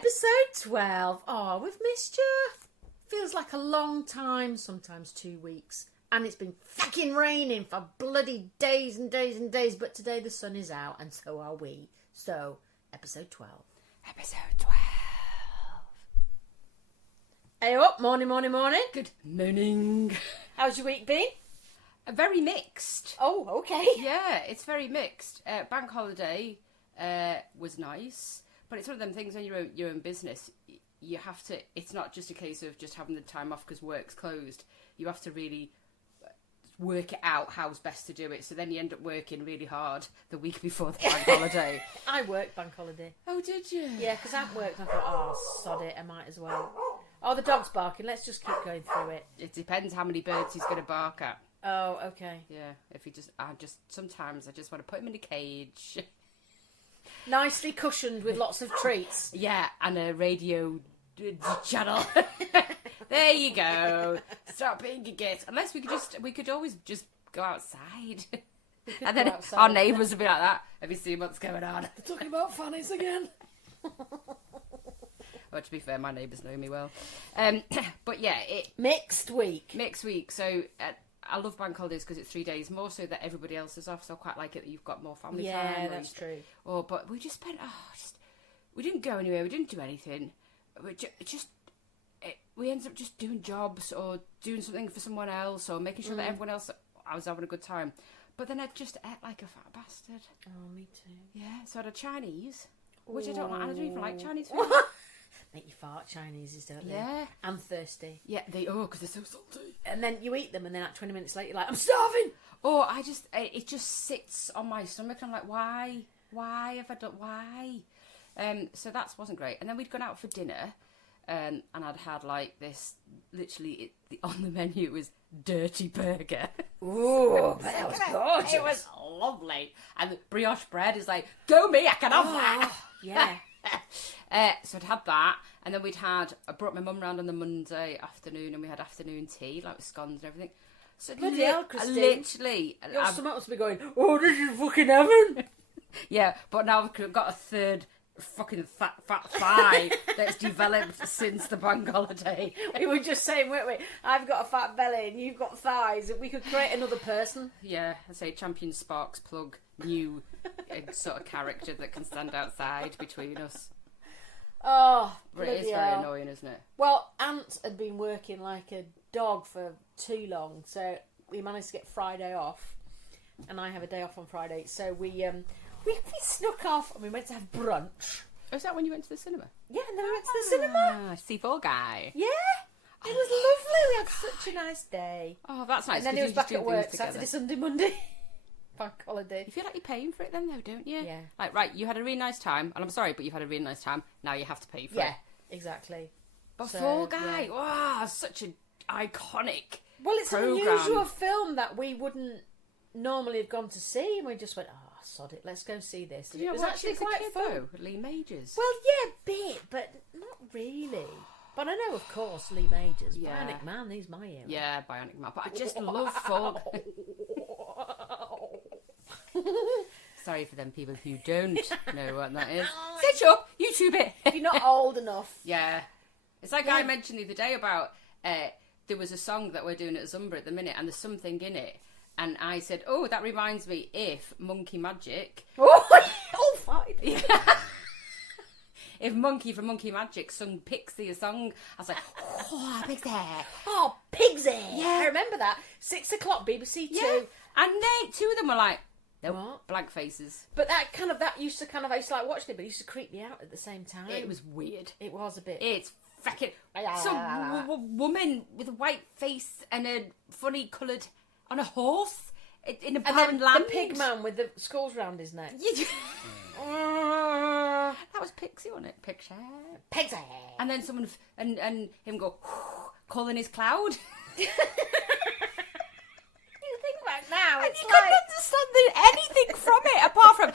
Episode 12. Oh, we've missed you. Feels like a long time, sometimes 2 weeks. And it's been fucking raining for bloody days and days and days. But today the sun is out, and so are we. So, episode 12. Episode 12. Hey up, morning, morning, morning. Good morning. How's your week been? Very mixed. Oh, okay. Yeah, it's very mixed. Bank holiday was nice, but it's one of them things when you're your own business, you have to, it's not just a case of just having the time off because work's closed. You have to really work it out how's best to do it. So then you end up working really hard the week before the bank holiday. I worked bank holiday. Oh, did you? Yeah, because I worked and I thought, oh, sod it, I might as well. Oh, the dog's barking. Let's just keep going through it. It depends how many birds he's going to bark at. Oh, okay. Yeah, if he sometimes I just want to put him in a cage. Nicely cushioned with lots of treats. Yeah, and a radio channel. There you go. Stop being a git. Unless we could always just go outside. And then our neighbours would be like that. Have you seen what's going on? They're talking about fannies again. Well, to be fair, my neighbours know me well. But yeah, Mixed week. So I love bank holidays because it's 3 days, more so that everybody else is off. So I quite like it that you've got more family time. Yeah, that's true. Oh, but we just spent. We didn't go anywhere. We didn't do anything. We ended up just doing jobs or doing something for someone else or making sure that everyone else I was having a good time. But then I just ate like a fat bastard. Oh, me too. Yeah, so I had a Chinese, which I don't like. I don't even like Chinese food. Make you fart, Chineses, don't they? Yeah. And thirsty. Yeah, because they're so salty. And then you eat them and then like 20 minutes later you're like, I'm starving! Or it just sits on my stomach and I'm like, why? Why have I done, why? So that wasn't great. And then we'd gone out for dinner and I'd had like this, literally, on the menu was dirty burger. Ooh, that was gorgeous. It was lovely. And the brioche bread is like, go me, I can have that. Yeah. So I'd had that, and then I brought my mum round on the Monday afternoon, and we had afternoon tea, like with scones and everything. So Bloody hell, Christine. literally, Your stomach must be going, oh, this is fucking heaven. Yeah, but now I've got a third fucking fat thigh that's developed since the bank holiday. We were just saying, weren't we? I've got a fat belly and you've got thighs. We could create another person. Yeah, I say Champion Sparks plug new sort of character that can stand outside between us. Oh, but it is very annoying, isn't it? Well, Ant had been working like a dog for too long, so we managed to get Friday off, and I have a day off on Friday. So we snuck off and we went to have brunch. Oh, is that when you went to the cinema? Yeah, and then we went to the cinema. C4 guy. Yeah, it was lovely. We had such a nice day. Oh, that's nice. And then he was back at work Saturday, Sunday, Monday. Bank holiday. You feel like you're paying for it then, though, don't you? Yeah. Like, right, you had a really nice time, and I'm sorry, but you've had a really nice time. Now you have to pay for it. Yeah, exactly. But Fall Guy, wow, such an iconic. Well, it's programme. an unusual film that we wouldn't normally have gone to see, and we just went, oh, sod it, let's go see this. Did you it was watch actually it as a quite kid, fun. though? Lee Majors. Well, yeah, a bit, but not really. But I know, of course, Lee Majors. Yeah. Bionic Man, he's my hero. Yeah, Bionic Man. But I just love Fall Guy. Sorry for them people who don't know what that is. Sit up, YouTube it. If you're not old enough. Yeah. It's like I mentioned the other day about there was a song that we're doing at Zumba at the minute and there's something in it. And I said, oh, that reminds me if Monkey Magic... Oh, fine. Yeah. If Monkey from Monkey Magic sung Pigsy a song, I was like, oh, Pigsy. Oh, Pigsy. Yeah. I remember that. 6 o'clock, BBC 2. Yeah. And then two of them were like, nope, What? blank faces. But I used to like watching it, but it used to creep me out at the same time. It was weird. It was a bit. It's fucking... Some woman with a white face and a funny coloured... on a horse in a barren land. The pig man with the skulls round his neck. That was Pigsy, wasn't it? Pigsy. Pigsy. And then someone and him go calling his cloud. You think back now, and you couldn't understand anything from it apart from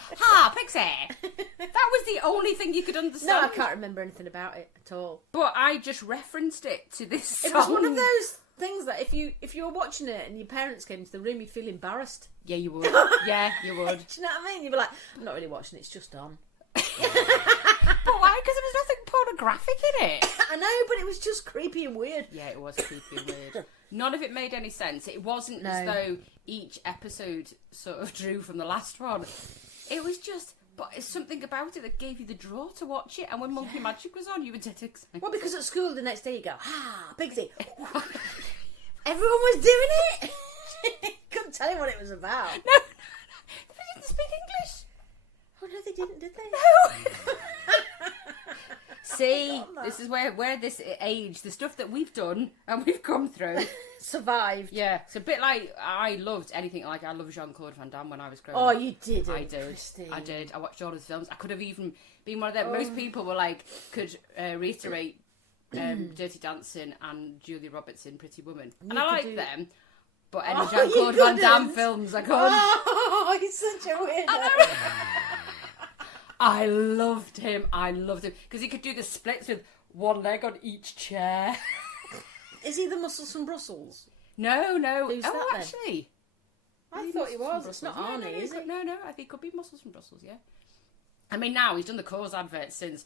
Pigsy. That was the only thing you could understand. No, I can't remember anything about it at all. But I just referenced it to this song. It was one of those things that if you were watching it and your parents came into the room, you'd feel embarrassed. Yeah, you would. Yeah, you would. Do you know what I mean? You'd be like, I'm not really watching it, it's just on. But why? Because there was nothing put pornographic in it. I know, but it was just creepy and weird. Yeah, it was creepy and weird. None of it made any sense. It wasn't as though each episode sort of drew from the last one. It was just... But it's something about it that gave you the draw to watch it. And when Monkey Magic was on, you were dead excited. Well, because at school the next day you go, Pigsy. Everyone was doing it. Couldn't tell you what it was about. No. They didn't speak English. Oh, no, they didn't, did they? No. See, this is where this age, the stuff that we've done and we've come through... Survived. Yeah, it's a bit like I loved anything like I loved Jean-Claude Van Damme when I was growing up. up. Oh, you did. I did. Christine. I did. I watched all his films. I could have even been one of them. Most people were like, could reiterate Dirty Dancing and Julia Roberts in Pretty Woman. And I liked them. But any Jean-Claude Van Damme films I couldn't. Oh, he's such a weirdo. I loved him. Because he could do the splits with one leg on each chair. Is he the Muscles from Brussels? No. Who's that, then? Actually. I thought he was. It's not Arnie, is it? No. I think it could be Muscles from Brussels, yeah. I mean, now he's done the Cause adverts since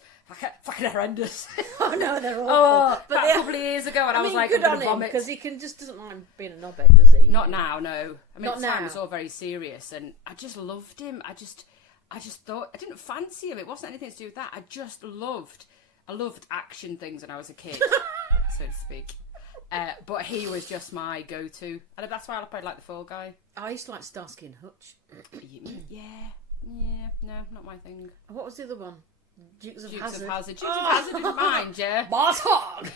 fucking horrendous. Oh, no, they're awful. But a couple of years ago, and I was like, good I'm on going to him, vomit. because he just doesn't mind being a knobhead, does he? Not now, no. I mean, Not at the time, now. it was all very serious, and I just loved him. I just thought, I didn't fancy him. It wasn't anything to do with that. I loved action things when I was a kid, so to speak. But he was just my go-to. And that's why I played like the Fall Guy. I used to like Starsky and Hutch. Yeah, no, not my thing. What was the other one? Dukes of Hazzard. Dukes of Hazzard didn't mind, yeah. Bartog!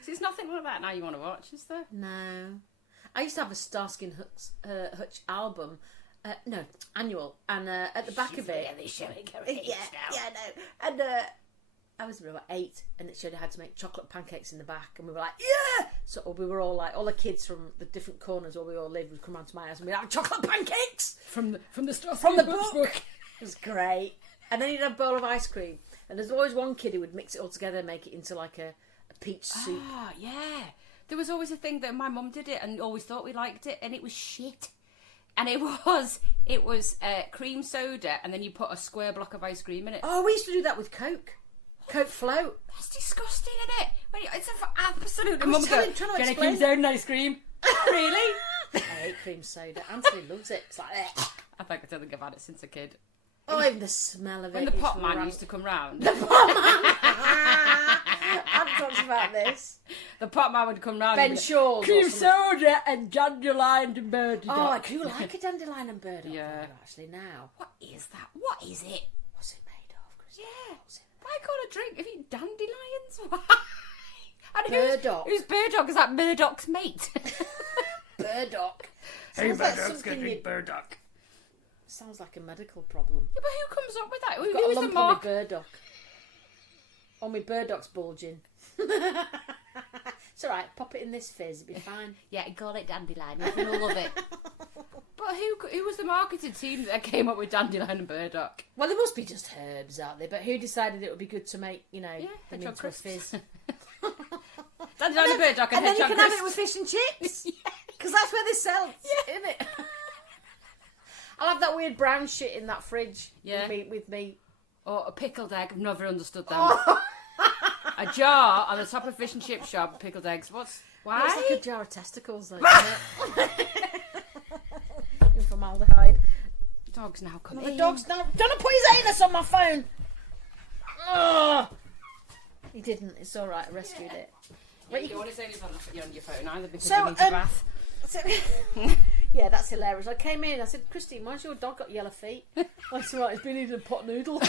See, there's nothing like that now you want to watch, is there? No. I used to have a Starsky and Hutch album. No, annual. And at the back of it... Really showing her Yeah, age now. yeah, no. And I was about 8, and it showed I had to make chocolate pancakes in the back, and we were like, yeah! So we were all like, all the kids from the different corners where we all lived would come round to my house and we'd have chocolate pancakes! From the stuff From the book! It was great. And then you'd have a bowl of ice cream. And there's always one kid who would mix it all together and make it into like a peach soup. Ah, yeah. There was always a thing that my mum did it and always thought we liked it, and it was shit. And it was cream soda, and then you put a square block of ice cream in it. Oh, we used to do that with Coke. Coke float. That's disgusting, isn't it? It's absolutely... I was trying to Get a explain. cream soda and ice cream. Really? I hate cream soda. Anthony loves it. It's like, I don't think I've had it since a kid. oh, even the smell of it. When the is pot man rank. used to come round. I've talked about this. The pot man would come round. Ben and Shaw's. cream soda and dandelion and Burdock. Oh, I do like a dandelion and Burdock. Yeah. Actually, now. What is that? What is it? What's it made of, Christine? Yeah. What's it Why call a drink if you dandelions? Why? And Burdock. Who's Burdock? Is that Murdoch's mate? Burdock. Hey, Sounds like Murdoch's something gonna drink you- Burdock. Sounds like a medical problem. Yeah, but who comes up with that? Got Who a is the lump on mark? my Burdock. Oh, my Burdock's bulging. It's alright, pop it in this fizz, it'll be fine. Yeah, call it dandelion. You're gonna love it. But who was the marketing team that came up with dandelion and Burdock? Well, there must be just herbs out there, but who decided it would be good to make, them hedgehog into a crisps. fizz? Dandelion and Burdock and And then you hedgehog can have it crisps. with fish and chips. Because that's where they sell it, isn't it? I'll have that weird brown shit in that fridge with me. Or a pickled egg. I've never understood them. Oh. A jar on the top of a fish and chip shop, pickled eggs. Why? It's like a jar of testicles, though, isn't it? In formaldehyde. Dogs now come The in. dog's now... Don't put his anus on my phone! Oh. He didn't. It's alright, I rescued it. Yeah, you don't want to say anything on your phone either because So, you need a bath. So, yeah, that's hilarious. I came in, I said, Christine, why's your dog got yellow feet? That's right, he's been eating a pot noodle.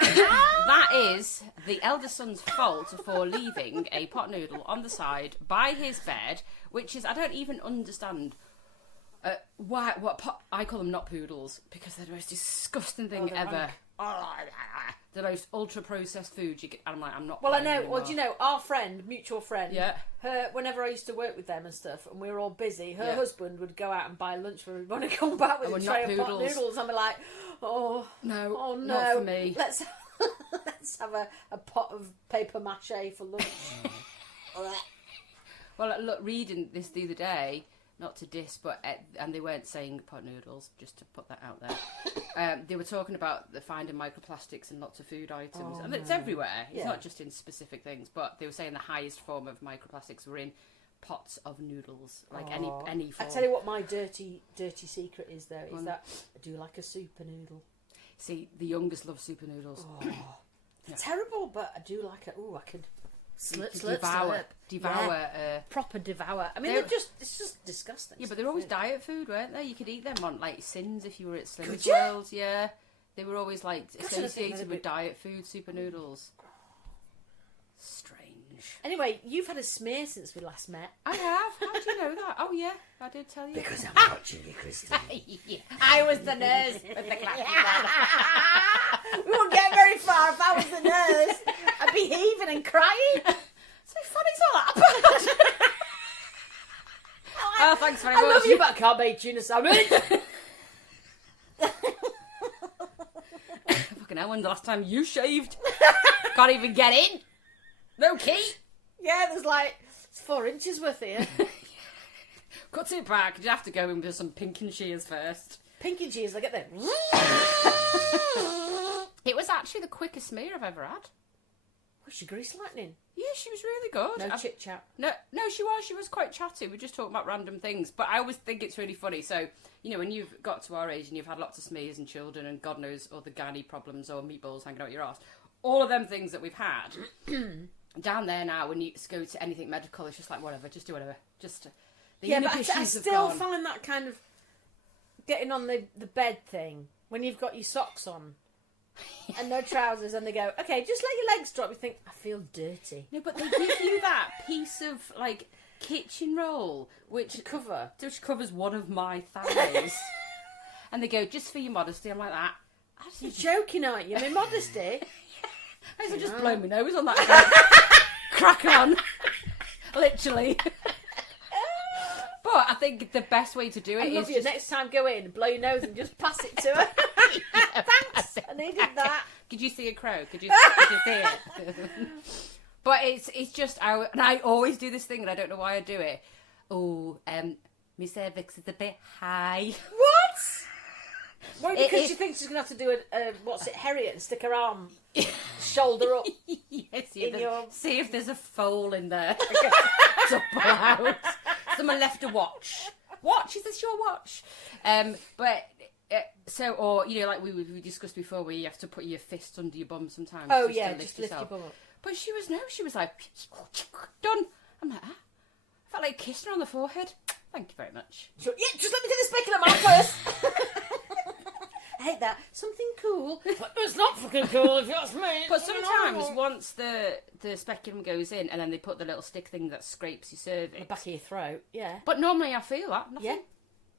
That is the elder son's fault for leaving a pot noodle on the side by his bed, which is, I don't even understand why. I call them not poodles because they're the most disgusting thing ever. The most ultra processed food you get. And I'm like, I'm not. Well, I buying know. anymore. Well, do you know, our friend, mutual friend, Yeah. her, whenever I used to work with them and stuff, and we were all busy, her Yeah. husband would go out and buy lunch for everyone and come back with And a we're tray not of pot poodles. noodles. And we're like, oh No, no, not for me. Let's have a pot of paper mache for lunch. Well, look, reading this the other day, not to diss, but and they weren't saying pot noodles, just to put that out there. They were talking about the finding microplastics in lots of food items, and it's no. everywhere. It's Yeah. not just in specific things, but they were saying the highest form of microplastics were in pots of noodles, like any I form. tell you what, my dirty secret is though, is that I do like a super noodle. See, the youngest love super noodles. They're terrible, but I do like it. Oh, I could Devour. Yeah. Proper devour. I mean, it's just disgusting. Yeah, but they're always diet food, weren't they? You could eat them on like Sins if you were at Slimm's Could you? World. Yeah, they were always like That's what I think, associated they're with a bit- diet food. Super noodles. Strange. Anyway, you've had a smear since we last met. I have. How do you know that? Oh yeah, I did tell you. Because I'm watching you, Christine. I was the nurse with the clappy. We won't get very far if I was the nurse. I'd be heaving and crying. So funny, it's not that bad. Oh, thanks very much. I love you, but I can't make tuna sandwich. Fucking hell, when's the last time you shaved? Can't even get in. No key. Yeah, there's like, it's 4 inches worth here. Cut it back. You have to go in with some pink and shears first. Pink and cheese, I get them. It was actually the quickest smear I've ever had. Was she grease lightning? Yeah, she was really good. No chit chat. No, she was. She was quite chatty. We were just talking about random things. But I always think it's really funny. So, you know, when you've got to our age and you've had lots of smears and children and God knows other gynae problems or meatballs hanging out your arse, all of them things that we've had, down there now, when you go to anything medical, it's just like, whatever, just do whatever. Just the Yeah, but I inhibitions have still gone. find that kind of getting on the bed thing, when you've got your socks on and no trousers, and they go, okay, just let your legs drop. You think, I feel dirty. No, but they give you that piece of, like, kitchen roll, which covers one of my thighs. And they go, just for your modesty. I'm like that. You're joking, aren't you? I mean, modesty. I should just blow my nose on that. Crack on. Literally. But I think the best way to do it I is love you. just... Next time, go in, blow your nose, and just pass it to her. Thanks. I needed that. Could you see a crow? Could you see it? But it's just... and I always do this thing, and I don't know why I do it. Oh, my cervix is a bit high. What? Why? Because she thinks she's going to have to do a Harriet, and stick her arm shoulder up. Yes, your... see if there's a foal in there. To pull out. Someone left a watch. Watch? Is this your watch? Or you know, like we discussed before, where you have to put your fist under your bum sometimes. Oh just yeah, to just lift your yourself. bum up. But she was like done. I'm like, I felt like kissing her on the forehead. Thank you very much. Sure. Yeah, just let me get the speculum out first. I hate that. Something cool. But it's not fucking cool if you ask me. But sometimes once the speculum goes in, and then they put the little stick thing that scrapes your cervix. The back of your throat, yeah. But normally I feel that. Nothing. Yeah.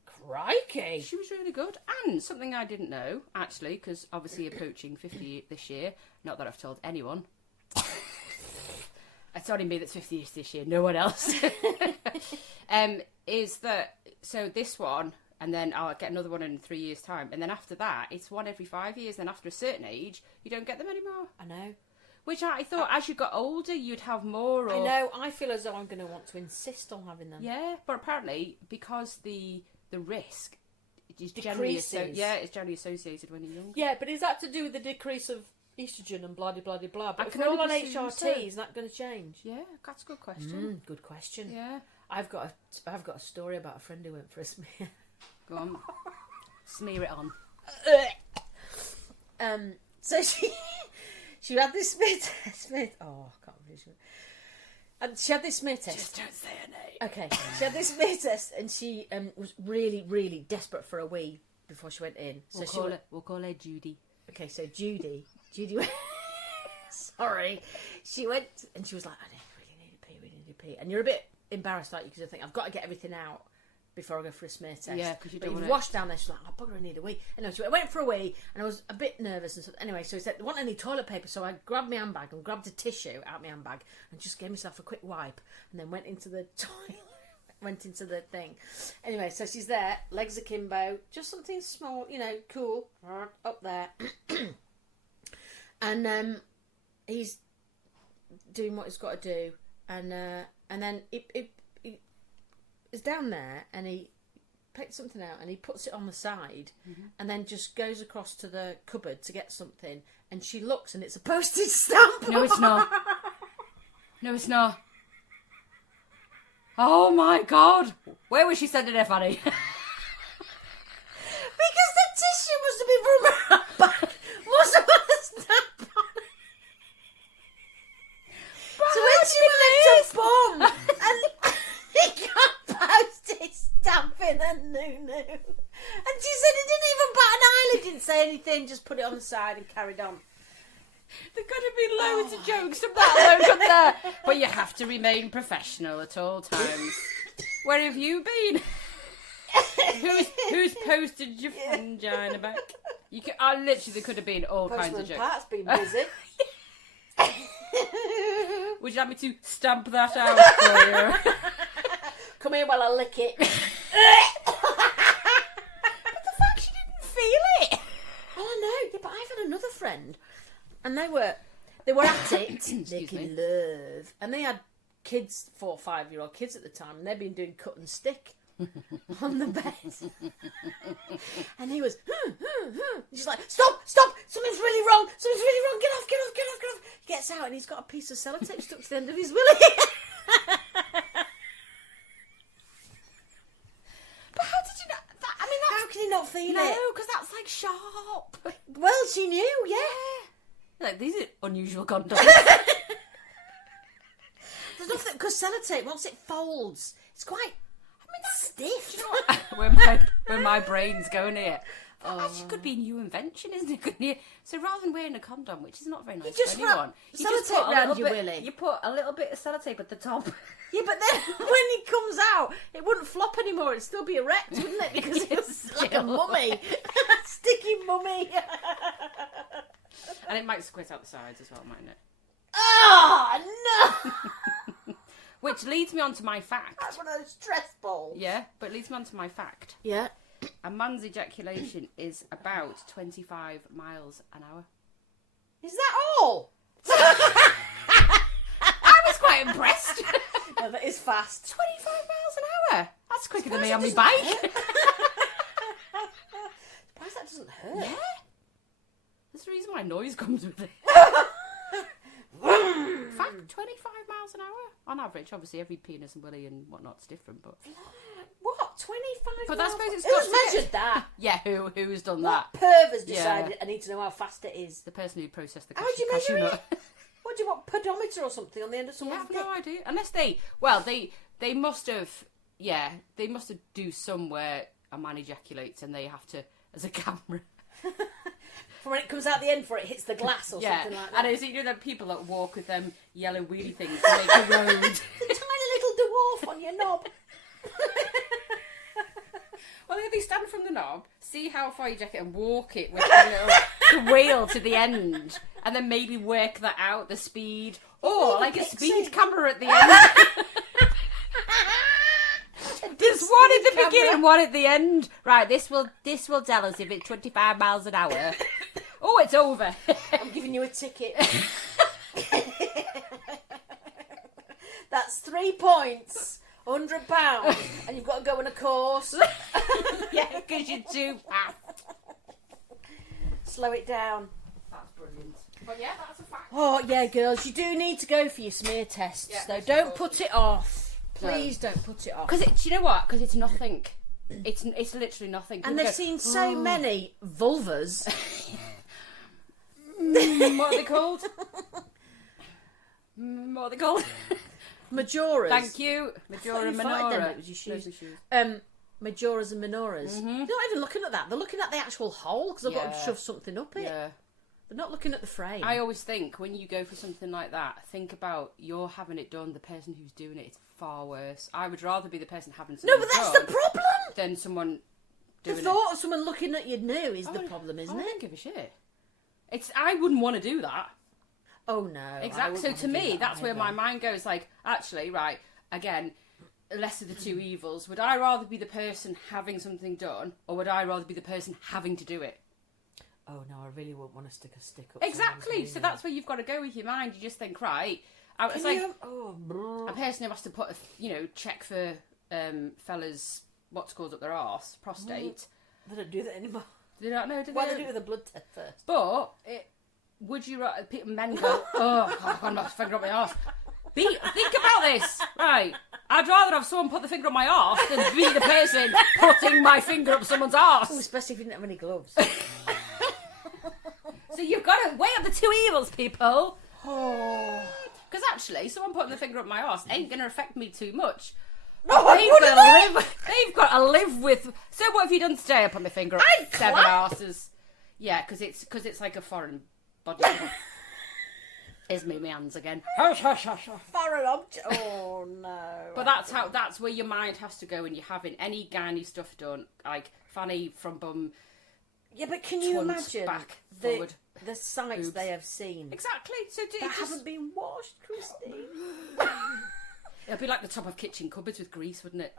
Crikey. She was really good. And something I didn't know, actually, because obviously approaching 50 this year, not that I've told anyone. It's only me that's 50 this year, no one else. Is that, so this one, and then I'll get another one in 3 years' time, and then after that, it's one every 5 years, then after a certain age, you don't get them anymore. I know. Which I thought, as you got older, you'd have more. Or... I know. I feel as though I'm going to want to insist on having them. Yeah, but apparently, because the risk is Decreases. it's generally associated when you're young. Yeah, but is that to do with the decrease of estrogen and blah, blah, blah, blah? But I if can we're all on only presume HRT, so. is that going to change? Yeah, that's a good question. Good question. Yeah. I've got a story about a friend who went for a smear. Go on. Smear it on. So she had this smear test. Oh, I can't believe it. And she had this smear test. Just don't say her name. Okay, she had this smear test, and she was really, really desperate for a wee before she went in. So We'll call her Judy. Okay, so Judy went. Sorry, she went and she was like, I really need to pee, and you're a bit embarrassed, aren't you? Because you think I've got to get everything out before I go for a smear test. Yeah, because you don't want want to wash down there. She's like, oh bugger, I need a wee. And no, she went for a wee, and I was a bit nervous and stuff. Anyway, so he said, I want any toilet paper, so I grabbed my handbag and grabbed a tissue out my handbag and just gave myself a quick wipe, and then went into the toilet. Went into the thing. Anyway, so she's there, legs akimbo, just something small, you know, cool, up there. And he's doing what he's got to do, and then he is down there, and he picked something out, and he puts it on the side, and then just goes across to the cupboard to get something, and she looks, and it's a postage stamp. No, it's not. No, it's not. Oh my God! Where was she sending it, Fanny? Because the tissue must have been from her back. Must have had a stamp on it. So when she went to bum, and he got postage stamp in her noo-noo. And she said he didn't even bat an eyelid, didn't say anything, just put it on the side and carried on. There could have been loads of jokes from that load up there. But you have to remain professional at all times. Where have you been? Who's posted your vagina back? You could, literally, there could have been all kinds of Postman jokes. Pat's been busy. Would you like me to stamp that out for you? Come here while I lick it. But the fact she didn't feel it. Oh, I know. Yeah, but I've had another friend, and they were at it, making love, and they had kids, 4 or 5-year-old kids at the time, and they'd been doing cut and stick on the bed, and he was, she's like, stop, something's really wrong, get off. He gets out, and he's got a piece of sellotape stuck to the end of his willy. But how did you know that? I mean, How can he not feel it? no, because that's like sharp. Well, she knew, yeah. Like, these are unusual condoms. There's nothing, because sellotape, once it folds, it's quite, that's stiff. Do you know what? where my brain's going here. That actually could be a new invention, isn't it? Couldn't you? So rather than wearing a condom, which is not very nice just for anyone, wrap sellotape round your willy. You put a little bit of sellotape at the top. Yeah, but then when it comes out, it wouldn't flop anymore. It'd still be erect, wouldn't it? Because it's like a mummy. Sticky mummy. And it might squint out the sides as well, mightn't it? Oh, no! Which leads me on to my fact. That's one of those stress balls. Yeah, but it leads me on to my fact. Yeah. A man's ejaculation is about 25 miles an hour. Is that all? I was quite impressed. No, that is fast. 25 miles an hour. That's quicker than me on my Surprised bike. Surprised that doesn't hurt. Yeah. There's a reason why noise comes with it. In fact, 25 miles an hour on average. Obviously, every penis and willy and whatnot's different, but What? 25 But miles? I suppose it's Who's got to get- measured that? yeah, who's done What that? perv has Yeah. decided I need to know how fast it is? The person who processed the How do you cashew measure nut. it? What do you want? Pedometer or something on the end of Yeah, I someone's have dick? no idea. Unless they must have, they must have do somewhere a man ejaculates and they have to, as a camera. From when it comes out the end, before it hits the glass or Yeah, something like that. and it's, you know, them people that walk with them yellow wheelie things to make a road. The tiny little dwarf on your knob. Well, if they stand from the knob, see how far you jacket and walk it with a little wheel to the end, and then maybe work that out, the speed, or like a Pigsy. speed camera at the end. There's one at the beginning, one at the end. Right, this will tell us if it's 25 miles an hour. Oh, it's over. I'm giving you a ticket. That's 3 points, £100, and you've got to go on a course. Yeah, because you're too fast. Slow it down. That's brilliant. But yeah, that's a fact. Oh, yeah, girls, you do need to go for your smear tests, Yeah, though. of Don't course. put it off. Please don't put it off. Because do you know what? Because it's nothing. It's literally nothing. And People they've go, seen so many vulvas. What are they called? What are they called? Majoras. Thank you. Majora and you farted then, Minora. but it was your shoes. Those are shoes. Majoras and minoras. They're not even looking at that. They're looking at the actual hole because I've got to Yeah. shove something up it. Yeah. They're not looking at the frame. I always think when you go for something like that, think about you're having it done. The person who's doing it is far worse. I would rather be the person having something No, but that's the done problem. than someone The doing thought of someone looking at your new is the it. problem, I isn't don't it? give a shit. I wouldn't want to do that. Oh no. I Exactly. So wouldn't to wanna do me, that that's where my either. mind goes. Like, actually, right, again, less of the two evils. Would I rather be the person having something done, or would I rather be the person having to do it? Oh no, I really wouldn't want to stick a stick up. Exactly. So that's where you've got to go with your mind. You just think, right, it's Can like you... a person who has to put, check for fellas' what's called up their arse, prostate. They don't do that anymore. Do you not know? Do Why they? they do it with a blood test first? But would you rather men go? Oh, I've got my finger up my arse. Think about this, right? I'd rather have someone put the finger on my arse than be the person putting my finger up someone's arse. Oh, especially if you didn't have any gloves. So you've got to weigh up the two evils, people. Oh. Because actually, someone putting the finger up my arse ain't going to affect me too much. No, They've got to live with. So what have you done today? I put my finger up I'd 7 clap. arses. Yeah, because it's like a foreign body. Here's me, my hands again. Foreign object. Oh no. But that's where your mind has to go when you're having any gynae stuff done, like fanny from bum. Yeah, but can you Tunt, imagine back, the forward, sights boobs. they have seen Exactly. So that haven't been washed, Christine? It'd be like the top of kitchen cupboards with grease, wouldn't it?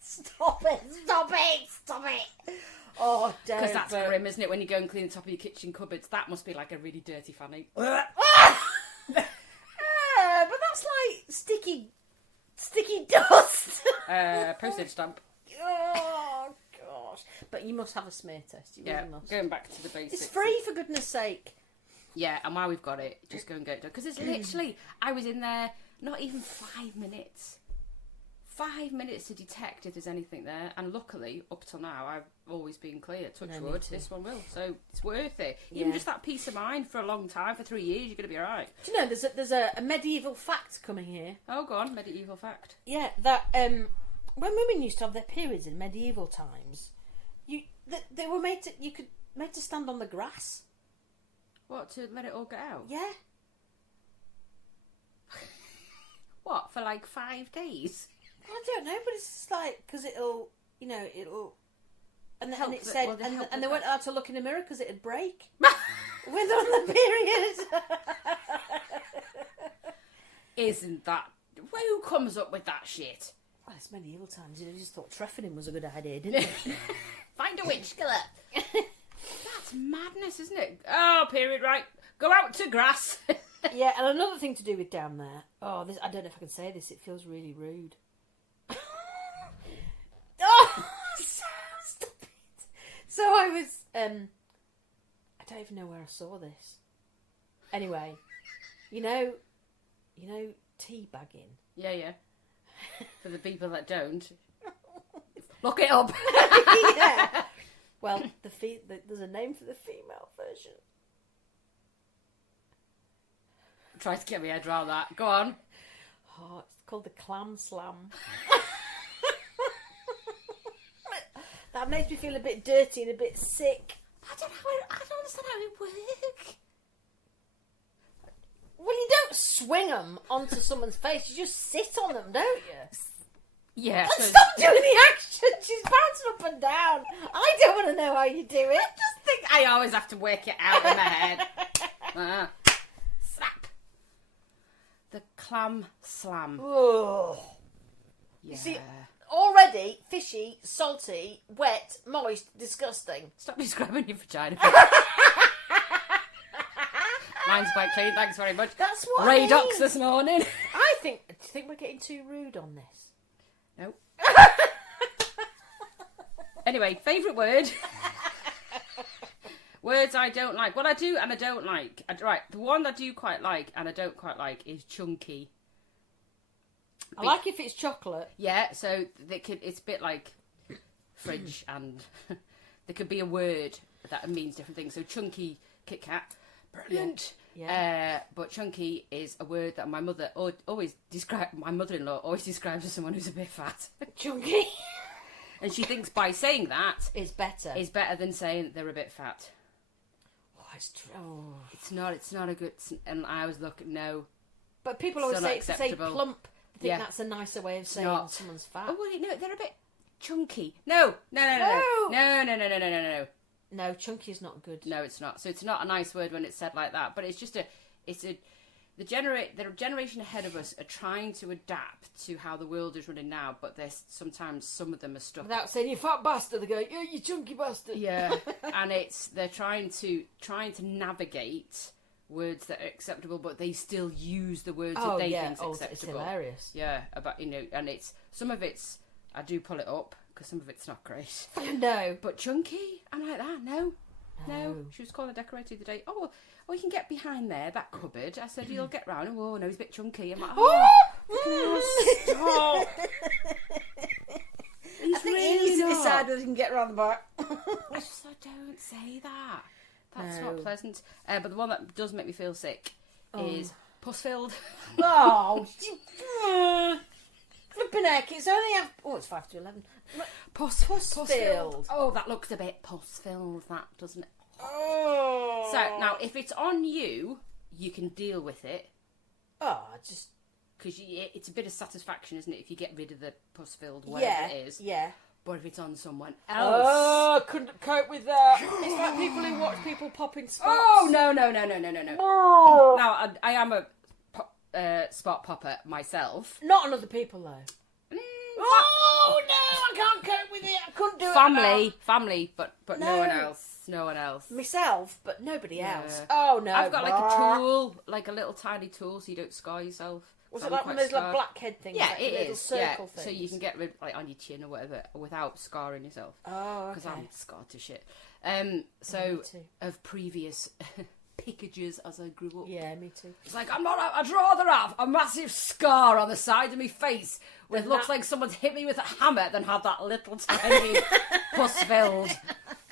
Stop it! Oh, don't. Because that's grim, isn't it? When you go and clean the top of your kitchen cupboards, that must be like a really dirty fanny. But that's like sticky dust. Postage stamp. Oh gosh! But you must have a smear test. You Yeah, really must. going back to the basics. It's free, for goodness sake. Yeah, and while we've got it, just go and get it done. Because it's literally, I was in there not even 5 minutes. 5 minutes to detect if there's anything there. And luckily, up till now, I've always been clear. Touch No, me wood, too. this one will. So it's worth it. Even Yeah. just that peace of mind for a long time, for 3 years, you're going to be alright. Do you know there's a medieval fact coming here? Oh, go on, medieval fact. Yeah, that when women used to have their periods in medieval times, they were made to stand on the grass. What, to let it all get out? Yeah. What, for like 5 days? I don't know, but it's just like because it'll. And Help it the- said, well, they help and the- they weren't allowed to look in the mirror because it'd break when they're on the period. Isn't that... Who comes up with that shit? Well, it's medieval times. They just thought treffering was a good idea, didn't they? Find a witch killer. That's madness, isn't it? Oh, period, right. Go out to grass. Yeah, and another thing to do with down there. Oh, this, I don't know if I can say this. It feels really rude. Oh, stop it. So I was, I don't even know where I saw this. Anyway, you know, tea bagging. Yeah. For the people that don't. Look it up. Yeah. Well, there's a name for the female version. Try to get my head around that. Go on. Oh, it's called the clam slam. That makes me feel a bit dirty and a bit sick. I don't understand how it works. Well, you don't swing them onto someone's face. You just sit on them, don't you? Yeah. And stop doing the action. She's bouncing up and down. I don't want to know how you do it. Just think I always have to work it out in my head. Slap. The clam slam. Oh. Yeah. See, already fishy, salty, wet, moist, disgusting. Stop describing your vagina. Mine's quite clean, thanks very much. That's what Radox I mean. this morning. Do you think we're getting too rude on this? No. Anyway, favourite word. Words I don't like. Well, I do and I don't like. Right, the one I do quite like and I don't quite like is chunky. I like if it's chocolate. Yeah, so it's a bit like fridge and there could be a word that means different things. So Chunky Kitkat, brilliant. Yeah. But chunky is a word that my mother my mother-in-law always describes as someone who's a bit fat. Chunky. And she thinks by saying that It's better. is better than saying they're a bit fat. Oh, it's true. Oh. It's not a good. And I always look no. But people always Still not say acceptable. plump. I think Yeah. that's a nicer way of saying not. someone's fat. Oh wait, no, they're a bit chunky. No. No, chunky is not good. No, it's not. So it's not a nice word when it's said like that. But it's just the generation ahead of us are trying to adapt to how the world is running now. But there's sometimes some of them are stuck. Without saying you fat bastard, they go, yeah, you chunky bastard. Yeah, and they're trying to navigate words that are acceptable, but they still use the words that they think's acceptable. It's hilarious. Yeah, about and it's some of it's I do pull it up because some of it's not great. No, but chunky, I'm like that. No. She was calling the decorator the other day. Oh, you can get behind there, that cupboard. I said you'll get round. Oh no, he's a bit chunky. I'm like, stop. I think he needs to decide whether he can get around the back. I just thought, don't say that. That's not pleasant. But the one that does make me feel sick is puss-filled. Oh, flipping heck! It's only it's 5 to 11. Puss-filled. Oh, that looks a bit puss-filled. That doesn't it? Oh. So now, if it's on you, you can deal with it. Oh, just because it's a bit of satisfaction, isn't it? If you get rid of the puss-filled, whatever it is. Yeah. But if it's on someone else... Oh, I couldn't cope with that. It's like people who watch people popping spots. Oh, no. Oh. Now, I am a spot popper myself. Not on other people, though. Oh, no, I can't cope with it. I couldn't do it. Family, but no one else. Myself, but nobody else. Oh, no. I've got like a tool, like a little tiny tool so you don't scar yourself. Was it like one of those like blackhead things? Yeah, like it little is. circle things. So things? you can get rid, like on your chin or whatever, without scarring yourself. Oh, okay. Because I'm scarred to shit. So of previous pickages as I grew up. Yeah, me too. It's like I'd rather have a massive scar on the side of my face that looks like someone's hit me with a hammer than have that little tiny pus-filled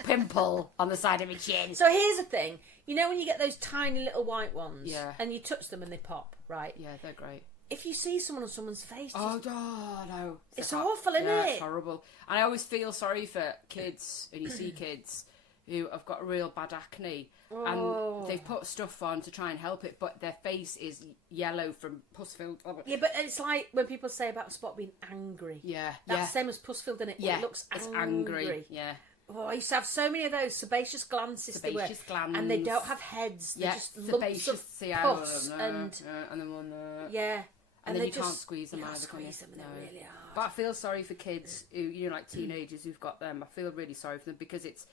pimple on the side of my chin. So here's the thing. You know when you get those tiny little white ones? Yeah. And you touch them and they pop, right? Yeah, they're great. If you see someone on someone's face... no. It's awful, isn't it? It's horrible. And I always feel sorry for kids, and you see kids who have got real bad acne, and they've put stuff on to try and help it, but their face is yellow from pus-filled... Yeah, but it's like when people say about a spot being angry. Yeah. That's the same as pus-filled, isn't it? Yeah. It looks it's angry. Yeah. Oh, I used to have so many of those sebaceous glands. Sebaceous glands. And they don't have heads. They're just lumps of pus. And then one yeah. And then you can't squeeze them either. Squeeze them, they're really hard. But I feel sorry for kids who, like teenagers who've got them. I feel really sorry for them because it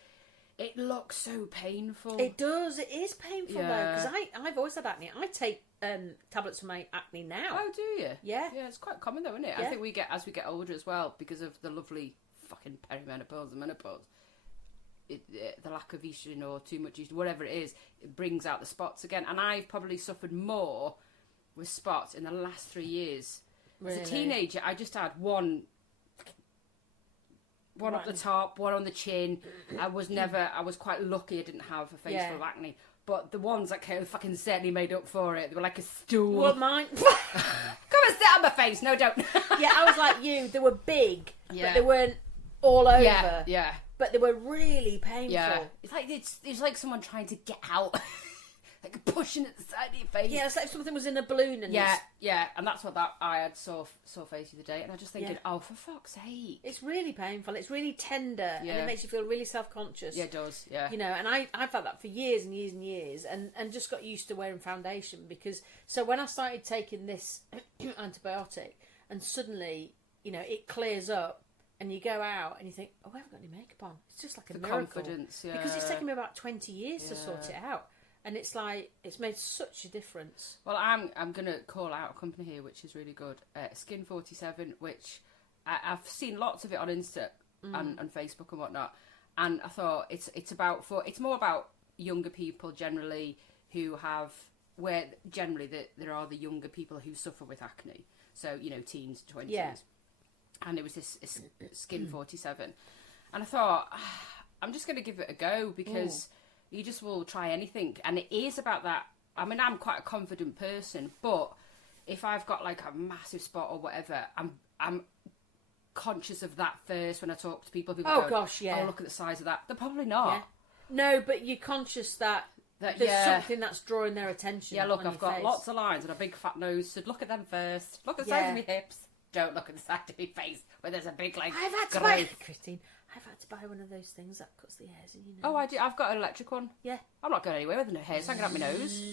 looks so painful. It does. It is painful though. Because I've always had acne. I take tablets for my acne now. Oh, do you? Yeah. Yeah, it's quite common though, isn't it? Yeah. I think as we get older as well, because of the lovely fucking perimenopause and menopause. The lack of estrogen or too much estrogen, whatever it is, it brings out the spots again. And I've probably suffered more with spots in the last 3 years. Really? As a teenager, I just had one up the top, one on the chin. I was quite lucky I didn't have a face full of acne. But the ones that came fucking certainly made up for it. They were like a stool. Well, mine... Come and sit on my face. No, don't. Yeah, I was like you. They were big, but they weren't all over. Yeah. But they were really painful. Yeah, it's like someone trying to get out, like pushing at the side of your face. Yeah, it's like if something was in a balloon and and that's what I had sore face the other day, and I just thinking, oh, for fuck's sake, it's really painful. It's really tender, and it makes you feel really self-conscious. Yeah, it does. Yeah, you know, and I've had that for years and years and years, and just got used to wearing foundation because when I started taking this antibiotic, and suddenly it clears up. And you go out and you think, I haven't got any makeup on. It's just like a miracle. Confidence, yeah. Because it's taken me about 20 years to sort it out. And it's like, it's made such a difference. Well, I'm going to call out a company here, which is really good. Skin 47, which I've seen lots of it on Insta and Facebook and whatnot. And I thought it's more about younger people generally who have, where generally there are the younger people who suffer with acne. So, teens, 20s. Yeah. And it was this Skin 47. And I thought, I'm just going to give it a go because you just will try anything. And it is about that. I mean, I'm quite a confident person, but if I've got like a massive spot or whatever, I'm conscious of that first when I talk to people. People go, gosh, yeah. Oh, look at the size of that. They're probably not. Yeah. No, but you're conscious that there's something that's drawing their attention. Yeah, look, I've got lots of lines and a big fat nose, so look at them first. Look at the size of my hips. Don't look at the side of my face where there's a big like. I've had to buy one of those things that cuts the hairs in your nose. Oh, I do. I've got an electric one. Yeah. I'm not going anywhere with no hairs hanging out my nose.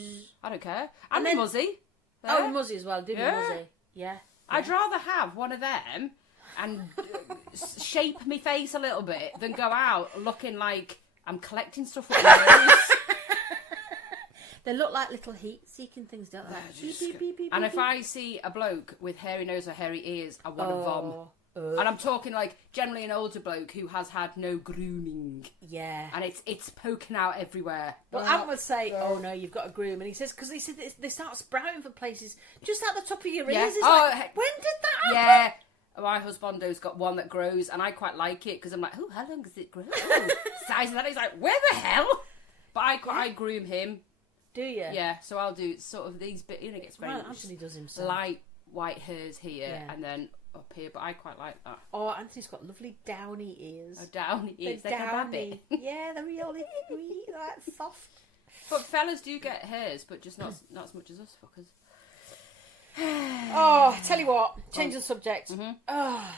I don't care. And then muzzy. Oh, muzzy as well. Do muzzy. Yeah. I'd rather have one of them and shape my face a little bit than go out looking like I'm collecting stuff with my nose. They look like little heat-seeking things, don't they? Beep, beep, beep, beep, And beep, if I see a bloke with hairy nose or hairy ears, I want to vom. beep. And I'm talking like generally an older bloke who has had no grooming. Yeah. And it's poking out everywhere. Well, Ant would say, "Oh no, you've got a groom," and he says, "Because he said they start sprouting for places just at the top of your ears." Yeah. It's like, when did that happen? Yeah. My husbando's got one that grows, and I quite like it because I'm like, "Oh, how long does it grow?" Oh, size of that. He's like, "Where the hell?" But I groom him. Do you? Yeah. So I'll do sort of these bit. You know, it gets very Anthony does himself. light white hairs here, Yeah. and then up here. But I quite like that. Oh, Anthony's got lovely downy ears. Oh, downy ears, They're like a rabbit. downy. Yeah, they're really like soft. But fellas do get hairs, but just not as much as us fuckers. Oh, tell you what, change the subject. Mm-hmm. Oh,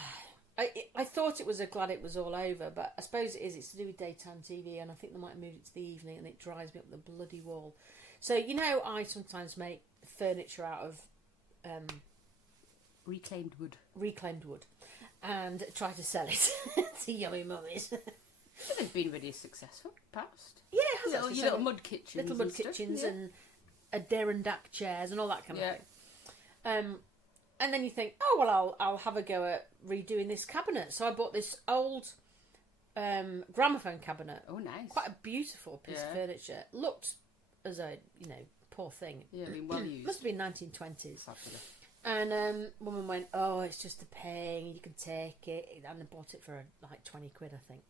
I thought it was glad it was all over, but I suppose it is. It's to do with daytime TV, and I think they might have moved it to the evening, and it drives me up the bloody wall. So, you know, I sometimes make furniture out of Reclaimed wood. And try to sell it to yummy mummies. They've been really successful past. Yeah, it has Your actually. little mud kitchens. Little mud and stuff, kitchens yeah. and Adirondack chairs and all that kind of Yeah. thing. And then you think, oh well, I'll have a go at redoing this cabinet. So I bought this old gramophone cabinet. Oh, nice. Quite a beautiful piece of Yeah. furniture. Looked as a poor thing. Yeah, I mean, well used. Must have been 1920s. Fabulous. And woman went, oh, it's just a pain. You can take it. And I bought it for like 20 quid, I think.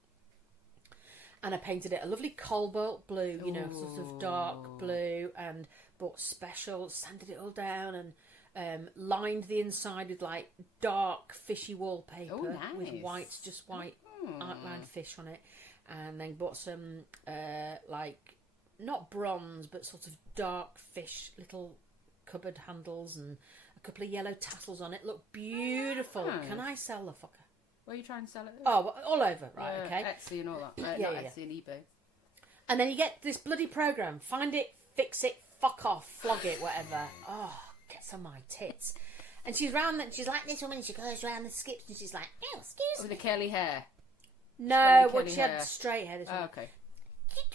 And I painted it a lovely cobalt blue, sort of dark blue, and bought special, sanded it all down, and lined the inside with like dark fishy wallpaper with nice. just white outlined fish on it, and then bought some like not bronze but sort of dark fish little cupboard handles and a couple of yellow tassels on it. Looked beautiful. Oh. Can I sell the fucker? Where are you trying to sell it? Oh, well, all over, right? Yeah, Okay. Etsy and all that. Yeah, Not yeah. Etsy and eBay. And then you get this bloody program. Find it, fix it, fuck off, flog it, whatever. Oh, gets on my tits. And she's like this woman. She goes round the skips and she's like, "Oh, excuse With me." the curly hair. No, curly she had hair. straight hair. This Oh, one. okay.